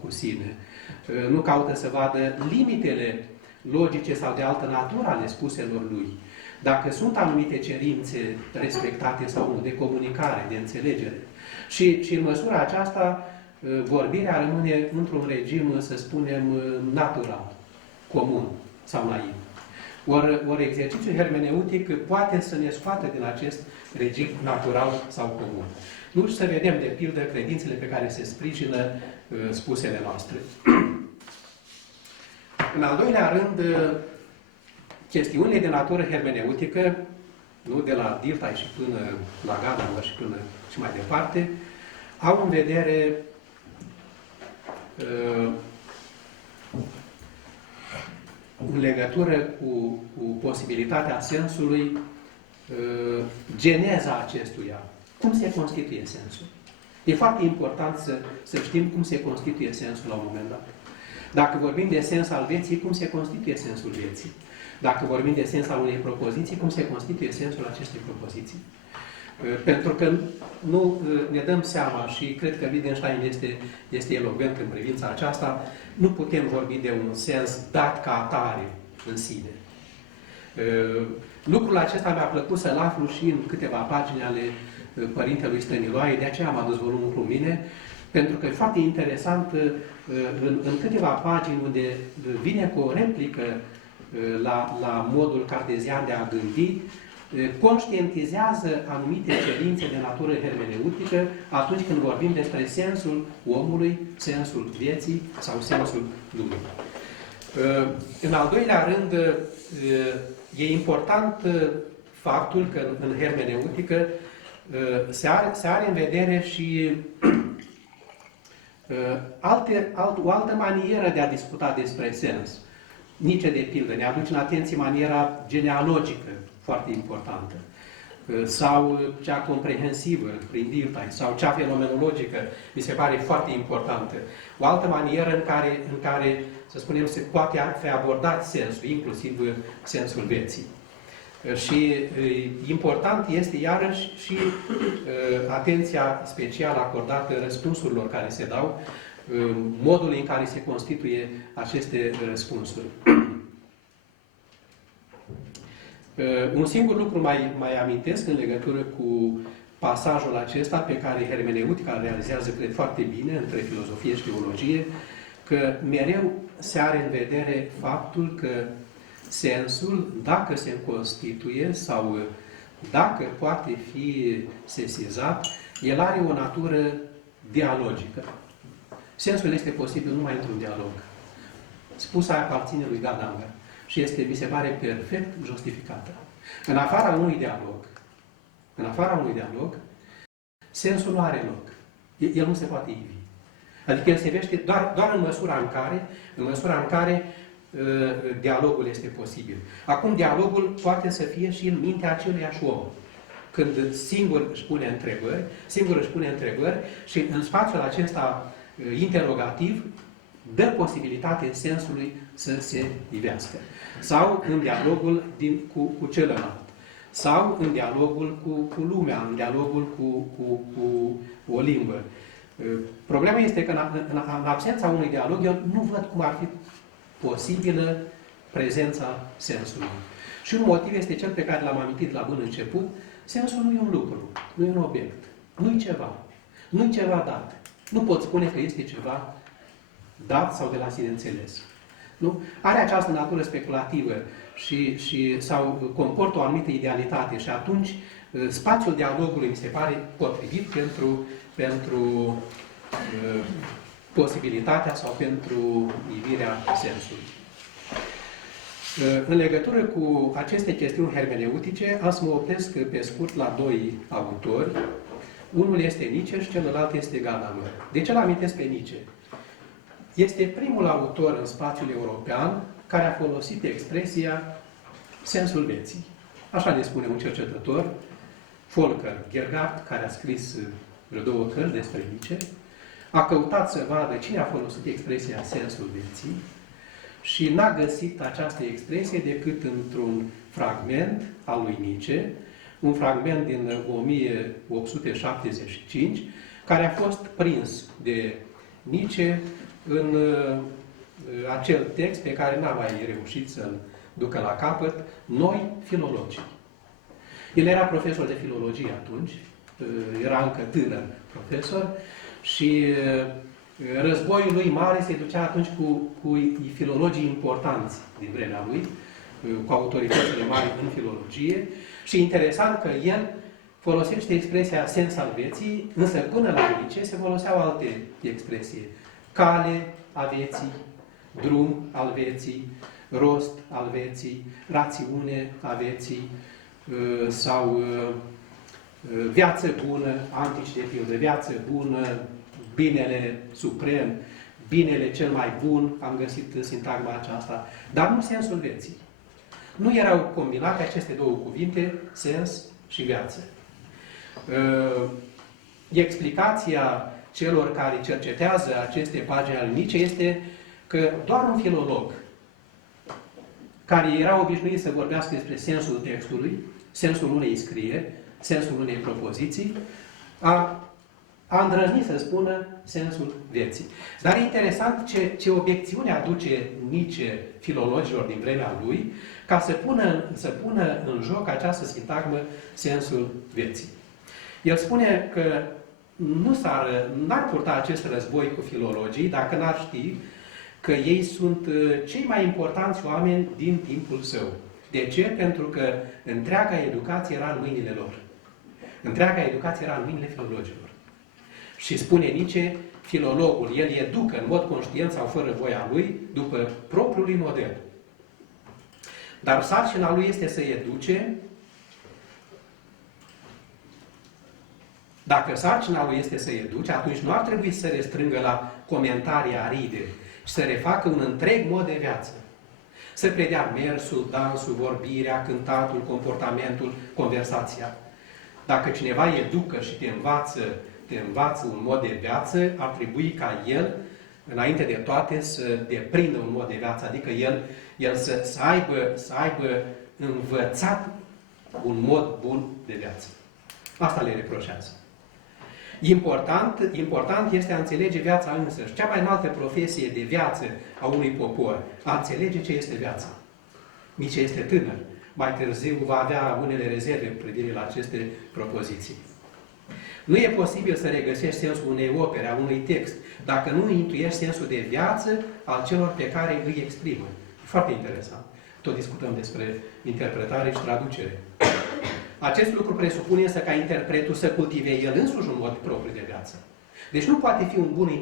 cu sine. Nu caută să vadă limitele logice sau de altă natură ale spuselor lui. Dacă sunt anumite cerințe respectate sau nu, de comunicare, de înțelegere. Și în măsura aceasta, vorbirea rămâne într-un regim, să spunem, natural, comun sau naiv. Ori exercițiul hermeneutic poate să ne scoată din acest regim natural sau comun. Nu să vedem, de pildă, credințele pe care se sprijină spusele noastre. În al doilea rând, chestiunile de natură hermeneutică, nu de la Dilthey și până la Gadamer și până și mai departe, au în vedere în legătură cu posibilitatea sensului, geneza acestuia. Cum se constituie sensul? E foarte important să știm cum se constituie sensul la un moment dat. Dacă vorbim de sens al vieții, cum se constituie sensul vieții? Dacă vorbim de sens al unei propoziții, cum se constituie sensul acestei propoziții? Pentru că nu ne dăm seama, și cred că Wittgenstein este elocvent în privința aceasta, nu putem vorbi de un sens dat ca atare în sine. Lucrul acesta mi-a plăcut să-l aflu și în câteva pagini ale Părintelui Stăniloae, de aceea am adus volumul cu mine, pentru că e foarte interesant în câteva pagini unde vine cu o replică la modul cartezian de a gândi, conștientizează anumite cerințe de natură hermeneutică atunci când vorbim despre sensul omului, sensul vieții sau sensul lumii. În al doilea rând, e important faptul că în hermeneutică se are în vedere și o altă manieră de a discuta despre sens. Nietzsche, de pildă, ne aduce în atenție maniera genealogică, foarte importantă, sau cea comprehensivă, prin Dilthey, sau cea fenomenologică, mi se pare foarte importantă. O altă manieră în care, să spunem, se poate fi abordat sensul, inclusiv sensul vieții. Și important este, iarăși, și atenția specială acordată răspunsurilor care se dau, modul în care se constituie aceste răspunsuri. Un singur lucru mai amintesc în legătură cu pasajul acesta pe care hermeneutica îl realizează, cred, foarte bine între filozofie și teologie, că mereu se are în vedere faptul că sensul, dacă se constituie sau dacă poate fi sesizat, el are o natură dialogică. Sensul este posibil numai într-un dialog. Spusa aia aparține lui Gadamer și este, mi se pare, perfect justificată. În afara unui dialog, sensul nu are loc. El nu se poate ivi. Adică el se vește doar în măsura în care dialogul este posibil. Acum, dialogul poate să fie și în mintea aceluiași om. Când singur își pune întrebări și în spațiul acesta interogativ dă posibilitate sensului să se ivească. Sau în dialogul cu celălalt. Sau în dialogul cu lumea, în dialogul cu o limbă. Problema este că în absența unui dialog, eu nu văd cum ar fi posibilă prezența sensului. Și un motiv este cel pe care l-am amintit la bun început. Sensul nu e un lucru, nu e un obiect, nu e ceva. Nu e ceva dat. Nu pot spune că este ceva dat sau de la sine înțeles. Nu? Are această natură speculativă sau comportă o anumită idealitate și atunci spațiul dialogului mi se pare potrivit pentru posibilitatea sau pentru ivirea sensului. În legătură cu aceste chestiuni hermeneutice, am să mă opresc pe scurt la doi autori. Unul este Nietzsche și celălalt este Gadamer. De ce l-amintesc pe Nietzsche? Este primul autor în spațiul european care a folosit expresia sensul vieții. Așa ne spune un cercetător, Volker Gerhardt, care a scris vreo 2 cărți despre Nietzsche. a căutat să vadă cine a folosit expresia sensul vieții și n-a găsit această expresie decât într-un fragment al lui Nietzsche, un fragment din 1875, care a fost prins de Nietzsche în acel text pe care n-a mai reușit să-l ducă la capăt, Noi filologi. El era profesor de filologie atunci, era încă tânăr profesor și războiul lui mare se ducea atunci cu filologii importanți din vremea lui, cu autoritățile mari în filologie și interesant că el folosește expresia sens al vieții, însă până la Nietzsche se foloseau alte expresii. Cale a vieții, drum al vieții, rost al vieții, rațiune a vieții sau viață bună, antici de pildă, viață bună, binele suprem, binele cel mai bun, am găsit sintagma aceasta, dar nu sensul vieții. Nu erau combinate aceste două cuvinte, sens și viață. Explicația celor care cercetează aceste pagini ale Nietzsche este că doar un filolog care era obișnuit să vorbească despre sensul textului, sensul unei scrieri, sensul unei propoziții, a îndrăznit să spună sensul vieții. Dar e interesant ce obiecțiune aduce Nietzsche filologilor din vremea lui ca să pună în joc această sintagmă sensul vieții. El spune că n-ar purta acest război cu filologii dacă n-ar ști că ei sunt cei mai importanți oameni din timpul său. De ce? Pentru că întreaga educație era în mâinile lor. Întreaga educație era în mâinile filologilor. Și spune Nietzsche, filologul, el educă în mod conștient sau fără voia lui, după propriul lui model. Dar sarcina lui este să educe. Dacă sarcina lui este să educe, atunci nu ar trebui să se restrângă la comentarii aride, ci să refacă un întreg mod de viață. Să predea mersul, dansul, vorbirea, cântatul, comportamentul, conversația. Dacă cineva educă și te învață un mod de viață, ar trebui ca el, înainte de toate, să deprindă un mod de viață, adică el să aibă învățat un mod bun de viață. Asta le reproșează. Important este a înțelege viața însăși. Cea mai înaltă profesie de viață a unui popor, a înțelege ce este viața. Nici este tânăr. Mai târziu va avea unele rezerve cu privire la aceste propoziții. Nu e posibil să regăsești sensul unei opere, a unui text, dacă nu intuiești sensul de viață al celor pe care îi exprimă. Foarte interesant. Tot discutăm despre interpretare și traducere. Acest lucru presupune însă ca interpretul să cultive el însuși un mod propriu de viață. Deci nu poate fi un bun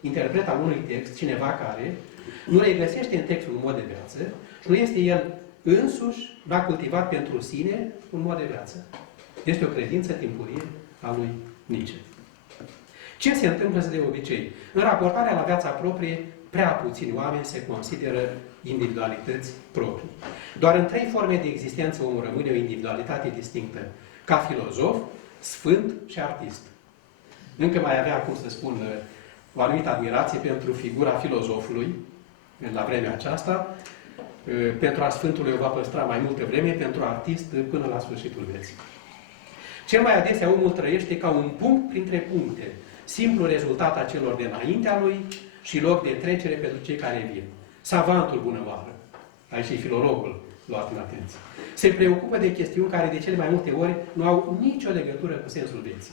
interpret al unui text, cineva care nu regăsește în textul un mod de viață și nu este el însuși, n-a cultivat pentru sine un mod de viață. Este o credință timpurie a lui Nietzsche. Ce se întâmplă de obicei? În raportarea la viața proprie, prea puțini oameni se consideră individualități proprii. Doar în 3 forme de existență omul rămâne o individualitate distinctă. Ca filozof, sfânt și artist. Încă mai avea, cum să spun, o anumită admirație pentru figura filozofului la vremea aceasta. Pentru a Sfântului o va păstra mai multă vreme, pentru artist până la sfârșitul vieții. Cel mai adesea omul trăiește ca un punct printre puncte, simplu rezultat a celor de înaintea lui și loc de trecere pentru cei care vin. Savantul bunăoară, aici e filologul luat în atenție, se preocupă de chestiuni care de cele mai multe ori nu au nicio legătură cu sensul vieții.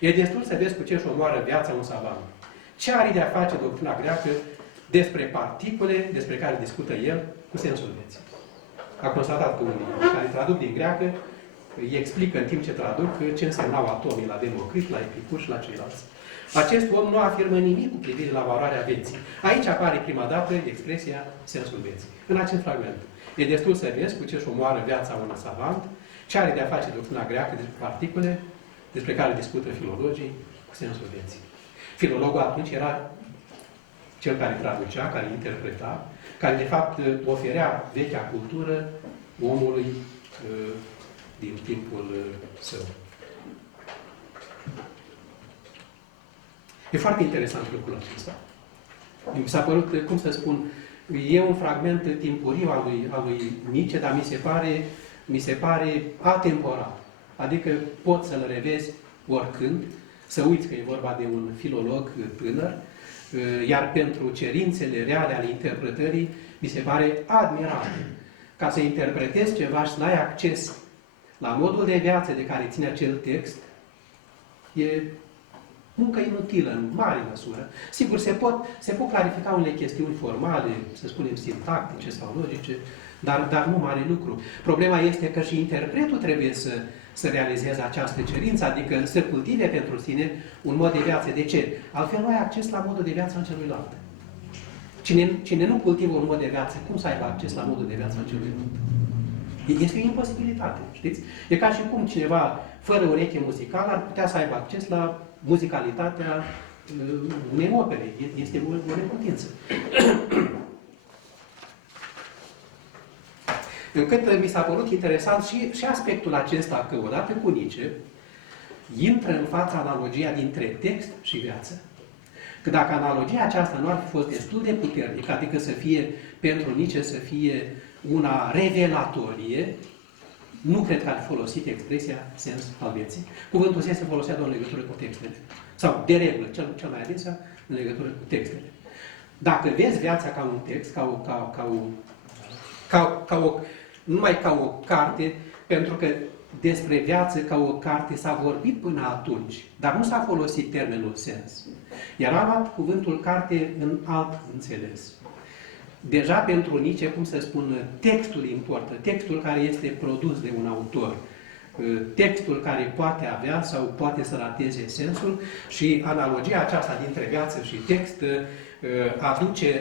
E destul să vezi cu ce își omoară viața un savant. Ce are de a face doctrina greacă despre particule despre care discută el cu sensul vieții? A constatat că unii care traduc din greacă îi explică în timp ce traduc ce însemnau atomii la Democrit, la Epicur și la ceilalți. Acest om nu afirmă nimic cu privire la valoarea vieții. Aici apare prima dată expresia sensul vieții. În acest fragment. E destul să vezi cu ce își omoară viața un savant, ce are de a face doctrina greacă despre particule, despre care discută filologii, cu sensul vieții. Filologul atunci era cel care traducea, care interpreta, care de fapt oferea vechea cultură omului din timpul său. E foarte interesant lucrul acesta. Mi s-a părut, cum să spun, e un fragment timpuriu al lui Nietzsche, dar mi se pare atemporal. Adică poți să-l revezi oricând, să uiți că e vorba de un filolog tânăr, iar pentru cerințele reale ale interpretării, mi se pare admirabil. Ca să interpretezi ceva și să n-ai acces la modul de viață de care ține acel text, e muncă inutilă, în mare măsură. Sigur, se pot clarifica unele chestiuni formale, să spunem sintactice sau logice, dar nu mare lucru. Problema este că și interpretul trebuie să realizeze această cerință, adică să cultive pentru sine un mod de viață. De ce? Altfel nu ai acces la modul de viață al celuilalt. Cine nu cultivă un mod de viață, cum să aibă acces la modul de viață al celuilalt? Este o imposibilitate, știți? E ca și cum cineva, fără ureche muzicală, ar putea să aibă acces la muzicalitatea unei opere. Este o neputință. Încât mi s-a părut interesant și aspectul acesta că, odată cu Nietzsche, intră în fața analogia dintre text și viață. Că dacă analogia aceasta nu ar fi fost destul de puternică, adică să fie, pentru Nietzsche, să fie una revelatorie, nu cred că ar fi folosit expresia sens al vieții. Cuvântul sens se folosea doar în legătură cu textele. Sau, de regulă, cel mai adesea, în legătură cu textele. Dacă vezi viața ca un text, numai ca o carte, pentru că despre viață ca o carte s-a vorbit până atunci, dar nu s-a folosit termenul sens. Iar am luat cuvântul carte în alt înțeles. Deja pentru Nietzsche, cum să spun, textul importă, textul care este produs de un autor, textul care poate avea sau poate să rateze sensul și analogia aceasta dintre viață și text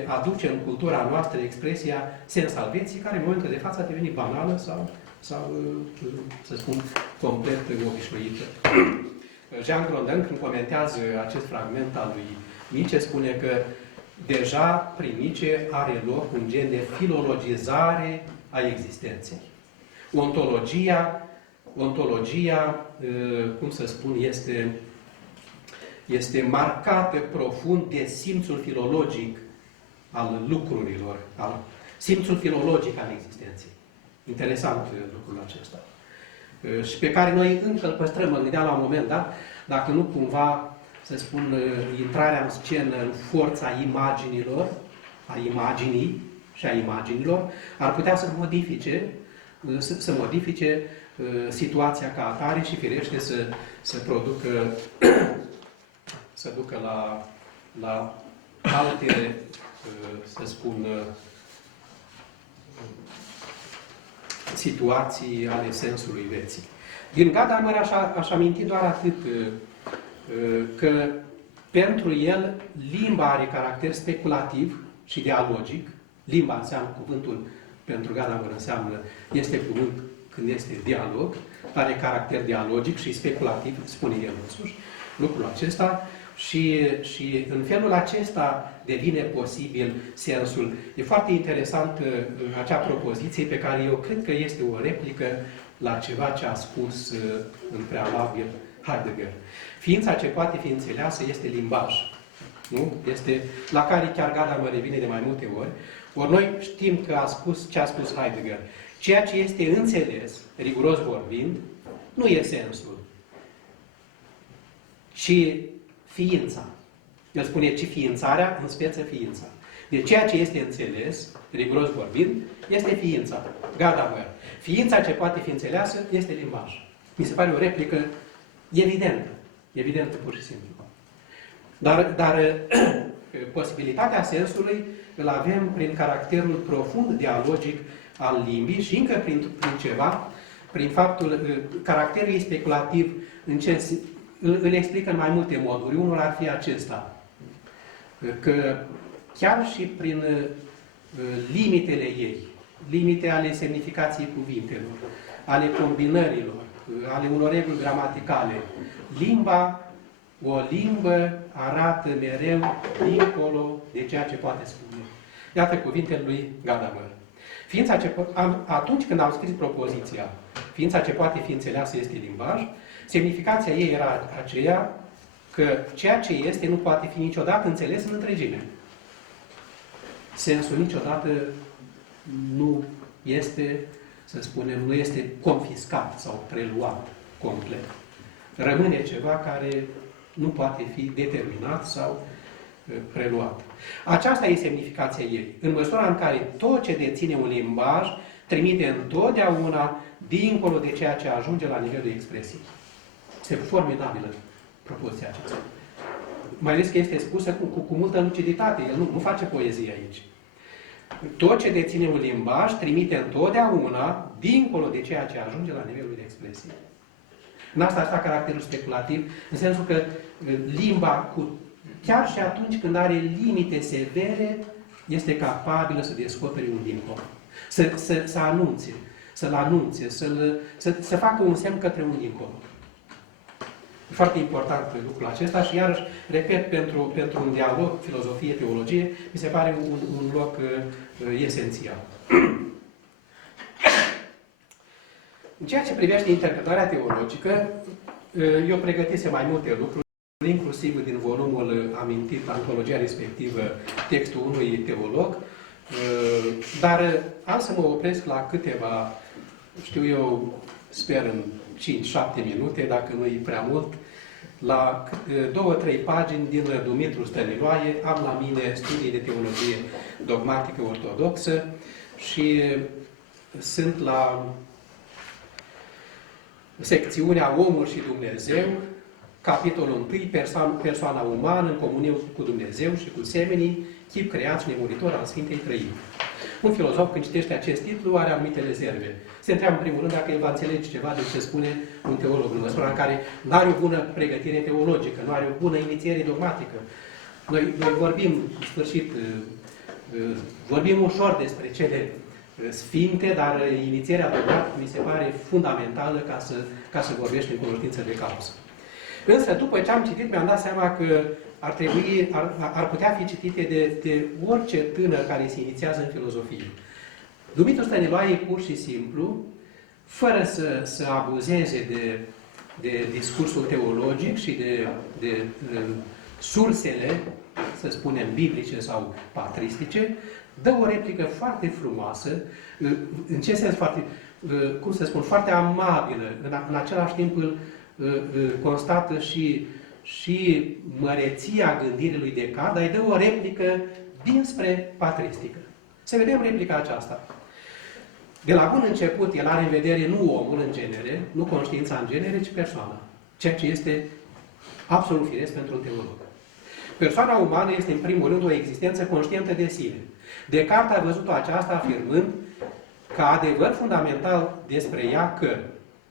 aduce în cultura noastră expresia sens al vieții, care în momentul de față a devenit banală sau să spun, complet obișnuită. Jean Grondin, când comentează acest fragment al lui Nietzsche, spune că deja prin Nietzsche are loc un gen de filologizare a existenței. Ontologia, cum să spun, este marcată profund de simțul filologic al lucrurilor, simțul filologic al existenței. Interesant lucrul acesta. Și pe care noi încă îl păstrăm, mă gândeam la un moment dat, dacă nu cumva, să spun, intrarea în scenă, în forța imaginilor, a imaginii și a imaginilor, ar putea să modifice situația ca atare și firește să ducă la alte, să spun, situații ale sensului vieții. Din Gadamer aș aminti doar atât, că pentru el limba are caracter speculativ și dialogic. Limba înseamnă, cuvântul pentru Gadamer înseamnă, este cuvânt când este dialog, are caracter dialogic și speculativ, spune el însuși, lucrul acesta. Și în felul acesta devine posibil sensul. E foarte interesant acea propoziție pe care eu cred că este o replică la ceva ce a spus în prealabil Heidegger. Ființa ce poate fi înțeleasă este limbaj. Nu? Este la care chiar Gadamer revine de mai multe ori. Ori noi știm că a spus ce a spus Heidegger. Ceea ce este înțeles, riguros vorbind, nu e sensul, ci ființa. El spune, ci ființarea în speță ființa. Deci ceea ce este înțeles, riguros vorbind, este ființa. Gadamer. Ființa ce poate fi înțeleasă este limbaj. Mi se pare o replică evidentă. Evidentă pur și simplu. Dar posibilitatea sensului îl avem prin caracterul profund dialogic al limbii și încă prin ceva, prin faptul, caracterul e speculativ, îl explică în mai multe moduri. Unul ar fi acesta, că chiar și prin limitele ei, limite ale semnificației cuvintelor, ale combinărilor, ale unor reguli gramaticale, o limbă arată mereu dincolo de ceea ce poate spune. Iată cuvintele lui Gadamer. Atunci când am scris propoziția, ființa ce poate fi înțeleasă este limbaj, semnificația ei era aceea că ceea ce este nu poate fi niciodată înțeles în întregime. Sensul niciodată nu este, să spunem, nu este confiscat sau preluat complet. Rămâne ceva care nu poate fi determinat sau preluat. Aceasta e semnificația ei. În măsura în care tot ce deține un limbaj trimite întotdeauna dincolo de ceea ce ajunge la nivelul expresiei. Este formidabilă propoziția aceasta. Mai ales că este spusă cu multă luciditate. El nu face poezie aici. Tot ce deține un limbaj trimite întotdeauna dincolo de ceea ce ajunge la nivelul de expresie. În asta asta caracterul speculativ, în sensul că limba, chiar și atunci când are limite severe, este capabilă să descopere un dincolo. Să anunțe, să-l anunțe, să facă un semn către un dincolo. E foarte important lucrul acesta și iarăși, repet, pentru un dialog, filozofie-teologie, mi se pare un loc esențial. În ceea ce privește interpretarea teologică, eu pregătisem mai multe lucruri, inclusiv din volumul amintit, antologia respectivă, textul unui teolog, dar am să mă opresc la câteva, știu eu, sper în 5-7 minute, dacă nu e prea mult, la 2-3 pagini din Dumitru Stăniloae. Am la mine studii de teologie dogmatică ortodoxă și sunt la secțiunea Omul și Dumnezeu, capitolul 1, persoana umană în comunie cu Dumnezeu și cu semenii, chip creat și nemuritor al Sfintei Trăimi. Un filozof, când citește acest titlu, are anumite rezerve. Se întreabă, în primul rând, dacă el va înțelege ceva de ce spune un teolog, în măsura în care nu are o bună pregătire teologică, nu are o bună inițiere dogmatică. Noi vorbim, în sfârșit, vorbim ușor despre cele sfinte, dar inițierea dogmatică mi se pare fundamentală ca să vorbești în cunoștință de cauză. Însă, după ce am citit, mi-am dat seama că ar putea fi citite de orice tânăr care se inițiază în filozofie. Dumitru Stăniloae, pur și simplu, fără să abuzeze de discursul teologic și de sursele, să spunem, biblice sau patristice, dă o replică foarte frumoasă, în ce sens foarte, cum să spun, foarte amabilă, în același timp constată și măreția gândirii lui Descartes, dar îi dă o replică dinspre patristică. Să vedem replica aceasta. De la bun început, el are în vedere nu omul în genere, nu conștiința în genere, ci persoana. Ceea ce este absolut firesc pentru un teolog. Persoana umană este, în primul rând, o existență conștientă de sine. Descartes a văzut-o aceasta afirmând ca adevăr fundamental despre ea că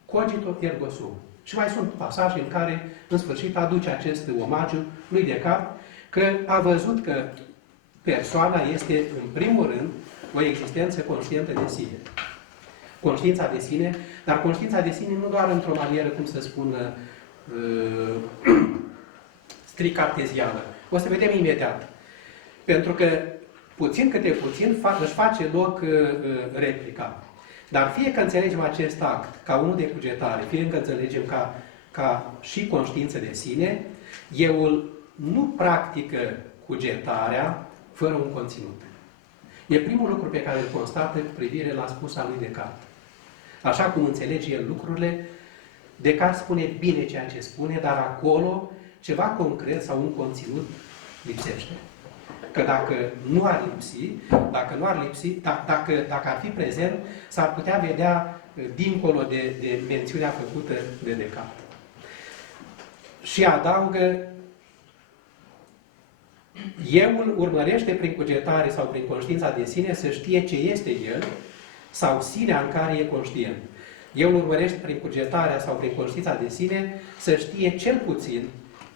cogito ergo sum. Și mai sunt pasaje în care, în sfârșit, aduce acest omagiu lui Descartes, că a văzut că persoana este, în primul rând, o existență conștientă de sine. Conștiința de sine, dar conștiința de sine nu doar într-o manieră, cum să spun, strict carteziană. O să vedem imediat. Pentru că, puțin câte puțin, își face loc replica. Dar fie că înțelegem acest act ca unul de cugetare, fie că înțelegem ca și conștiință de sine, euul nu practică cugetarea fără un conținut. E primul lucru pe care îl constată cu privire la spusa lui Descartes. Așa cum înțelege el lucrurile, Descartes spune bine ceea ce spune, dar acolo ceva concret sau un conținut lipsește. Că dacă nu ar lipsi, dacă ar fi prezent, s-ar putea vedea dincolo de mențiunea făcută de Descartes. Și adaugă, euul urmărește prin cugetare sau prin conștiința de sine să știe ce este el sau sinea în care e conștient. Euul urmărește prin cugetarea sau prin conștiința de sine să știe cel puțin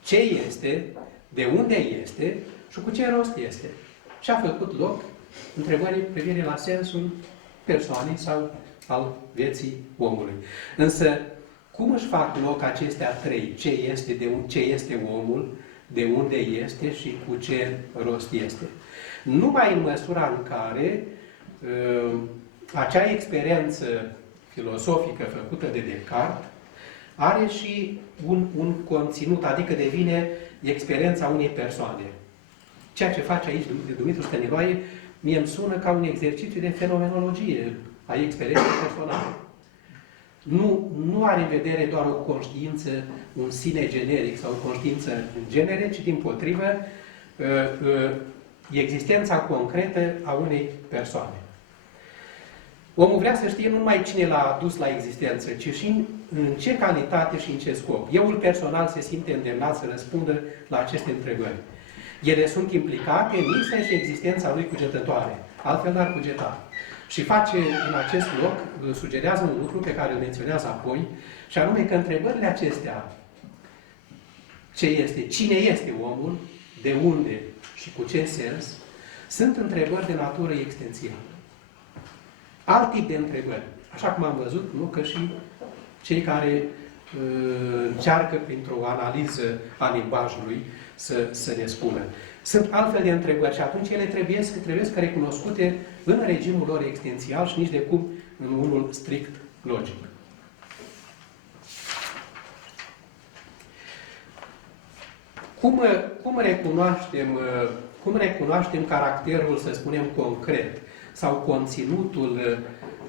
ce este, de unde este și cu ce rost este. Și a făcut loc întrebării privire la sensul persoanei sau al vieții omului. Însă, cum își fac loc acestea trei? Ce este omul, de unde este și cu ce rost este? Numai în măsura în care acea experiență filosofică făcută de Descartes are și un conținut, adică devine experiența unei persoane. Ceea ce face aici Dumitru Stăniloae, mie îmi sună ca un exercițiu de fenomenologie a experienței personale. Nu are în vedere doar o conștiință, un sine generic sau o conștiință în genere, ci dimpotrivă existența concretă a unei persoane. Omul vrea să știe nu numai cine l-a adus la existență, ci și în ce calitate și în ce scop. Euul personal se simte îndemnat să răspundă la aceste întrebări. Ele sunt implicate în misia și existența lui cugetătoare. Altfel n-ar cugeta. Și face în acest loc, sugerează un lucru pe care îl menționează apoi, și anume că întrebările acestea, ce este, cine este omul, de unde și cu ce sens, sunt întrebări de natură existențială. Alt tip de întrebări. Așa cum am văzut, nu? Că și cei care încearcă printr-o analiză a limbajului să ne spună. Sunt altfel de întrebări și atunci ele trebuie recunoscute în regimul lor existențial și nici de cum în unul strict logic. Cum recunoaștem caracterul, să spunem, concret sau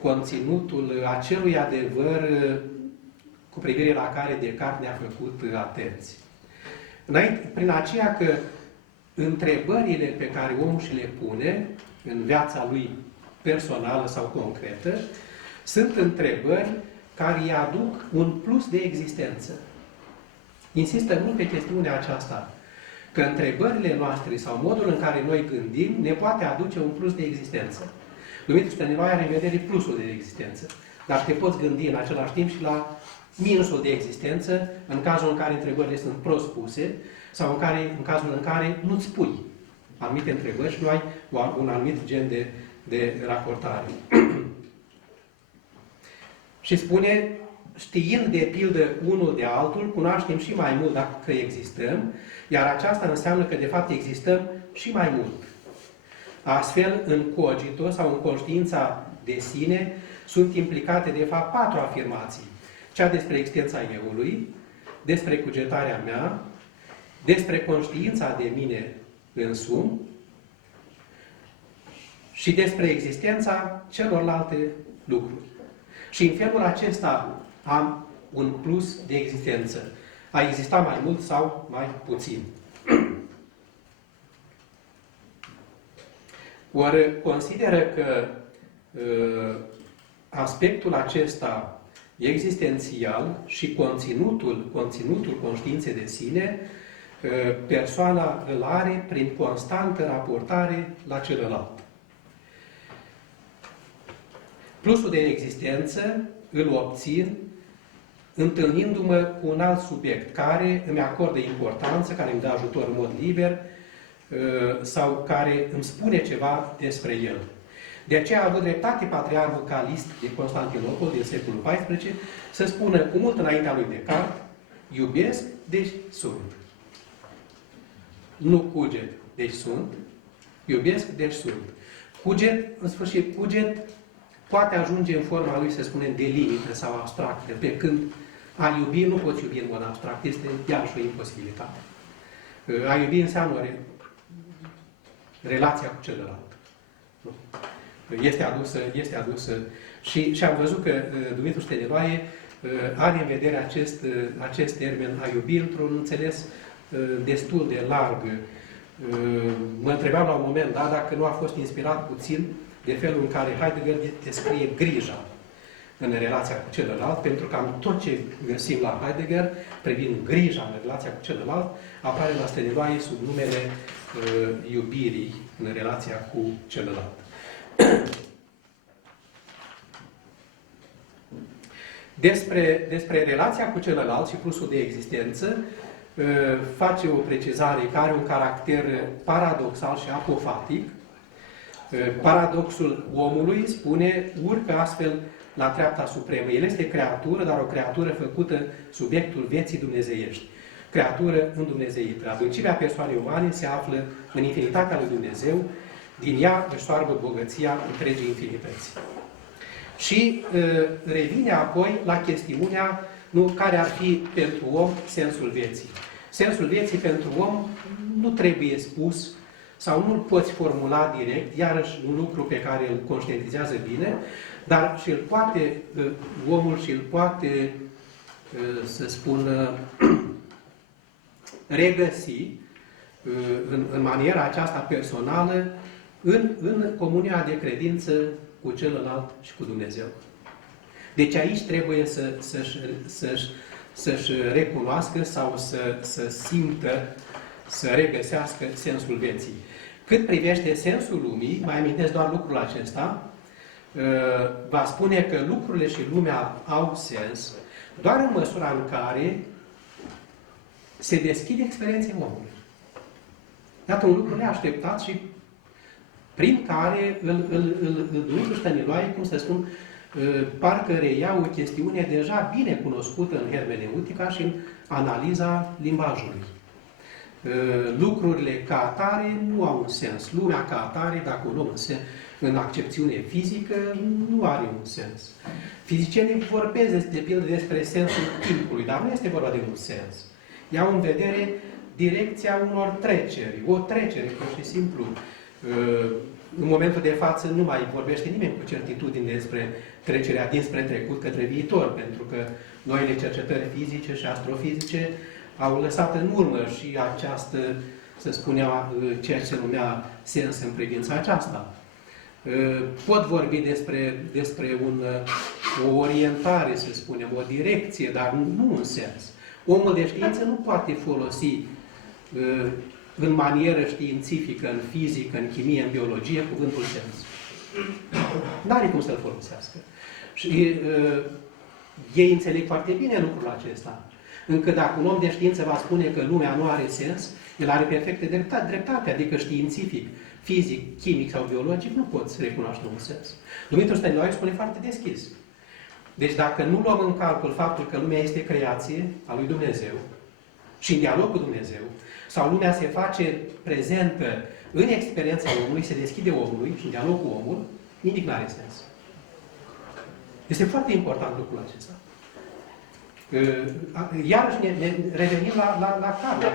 conținutul acelui adevăr cu privire la care Descartes ne-a făcut atenți? Prin aceea că întrebările pe care omul și le pune în viața lui personală sau concretă sunt întrebări care îi aduc un plus de existență. Insistă mult pe chestiunea aceasta, că întrebările noastre sau modul în care noi gândim ne poate aduce un plus de existență. Dumitru Stăniloae are în vedere plusul de existență, dar te poți gândi în același timp și la minusul de existență în cazul în care întrebările sunt prost puse sau în cazul în care nu-ți pui anumite întrebări și nu ai un anumit gen de raportare. Și spune, știind de pildă unul de altul, cunoaștem și mai mult dacă existăm, iar aceasta înseamnă că de fapt existăm și mai mult. Astfel, în cogito sau în conștiința de sine sunt implicate de fapt 4 afirmații. Cea despre existența euului, despre cugetarea mea, despre conștiința de mine însumi și despre existența celorlalte lucruri. Și în felul acesta am un plus de existență. A exista mai mult sau mai puțin. Ori consideră că aspectul acesta existențial și conținutul conștiinței de sine, persoana îl are prin constantă raportare la celălalt. Plusul de existență îl obțin întâlnindu-mă cu un alt subiect care îmi acordă importanță, care îmi dă ajutor în mod liber sau care îmi spune ceva despre el. De aceea a avut dreptate patriarhul Calist din Constantinopol din secolul XIV să spună cu mult înaintea lui Descartes, iubesc, deci sunt. Nu cuget, deci sunt. Iubesc, deci sunt. Cuget, în sfârșit, cuget poate ajunge în forma lui, să spunem, de limită sau abstractă, pe când a iubi nu poți iubi în mod abstract, este iarăși o imposibilitate. A iubi înseamnă relația cu celălalt. Este adusă și am văzut că Dumitru Stăniloae are în vedere acest termen a iubi într-un înțeles destul de larg. Mă întrebam la un moment dat dacă nu a fost inspirat puțin de felul în care Heidegger descrie grija în relația cu celălalt, pentru că tot ce găsim la Heidegger, privind grija în relația cu celălalt, apare la Stăniloae sub numele iubirii în relația cu celălalt. Despre relația cu celălalt și plusul de existență, face o precizare care are un caracter paradoxal și apofatic. Paradoxul omului, spune, urcă astfel la treapta supremă. El este creatură, dar o creatură făcută subiectul vieții dumnezeiești. Creatură îndumnezeită. Adâncirea persoanei umane se află în infinitatea lui Dumnezeu, din ea își soarbă bogăția întregii infinități. Și revine apoi la chestiunea Nu, care ar fi pentru om sensul vieții. Sensul vieții pentru om nu trebuie spus sau nu-l poți formula direct, iarăși un lucru pe care îl conștientizează bine, dar și îl poate, omul și îl poate, să spun, regăsi în maniera aceasta personală în comunia de credință cu celălalt și cu Dumnezeu. Deci aici trebuie să-și recunoască sau să simtă, să regăsească sensul vieții. Cât privește sensul lumii, mai amintesc doar lucrul acesta, va spune că lucrurile și lumea au sens doar în măsura în care se deschide experiența omului. Iată un lucru neașteptat și prin care îl duc Stăniloae, cum să spun, parcă reia o chestiune deja bine cunoscută în hermeneutica și în analiza limbajului. Lucrurile ca atare nu au un sens. Lumea ca atare, dacă o luăm în accepțiune fizică, nu are un sens. Fizicienii vorbesc de pildă despre sensul timpului, dar nu este vorba de un sens. Iau în vedere direcția unor treceri, o trecere, pur și simplu. În momentul de față nu mai vorbește nimeni cu certitudine despre trecerea dinspre trecut către viitor, pentru că noile cercetări fizice și astrofizice au lăsat în urmă și această, să spunea, ceea ce se numea sens în privința aceasta. Pot vorbi despre o orientare, să spunem, o direcție, dar nu un sens. Omul de știință nu poate folosi în manieră științifică, în fizică, în chimie, în biologie, cuvântul sens. N-are cum să-l folosească. Și ei înțeleg foarte bine lucrul acesta. Încât dacă un om de știință va spune că lumea nu are sens, el are perfectă dreptate, adică științific, fizic, chimic sau biologic, nu poți recunoaște un sens. Dumitru Stăniloae spune foarte deschis. Deci dacă nu luăm în calcul faptul că lumea este creație a lui Dumnezeu și în dialog cu Dumnezeu, sau lumea se face prezentă în experiența omului, se deschide omului și în dialog cu omul, nimic nu are sens. Este foarte important lucrul acesta. Iarăși ne revenim la Carla,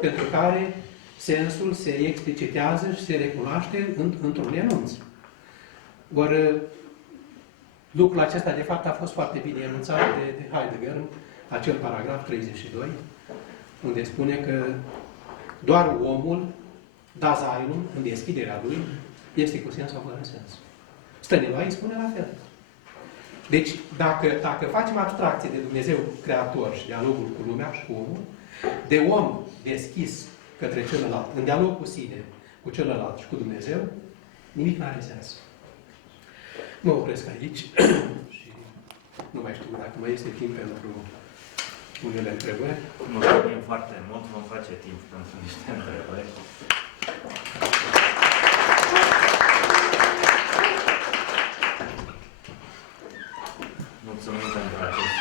pentru care sensul se explicitează și se recunoaște într-un enunț. Ori lucrul acesta, de fapt, a fost foarte bine enunțat de Heidegger, acel paragraf 32, unde spune că doar omul, Daseinul, în deschiderea lui, este cu sens sau fără sens. Stăniloae spune la fel. Deci, dacă facem abstracție de Dumnezeu Creator și dialogul cu lumea și cu omul, de om deschis către celălalt, în dialog cu sine, cu celălalt și cu Dumnezeu, nimic nu are sens. Mă opresc aici și nu mai știu dacă mai este timp pentru unele întrebări. Mulțumim foarte mult, vom face timp pentru niște întrebări. Mulțumim pentru acest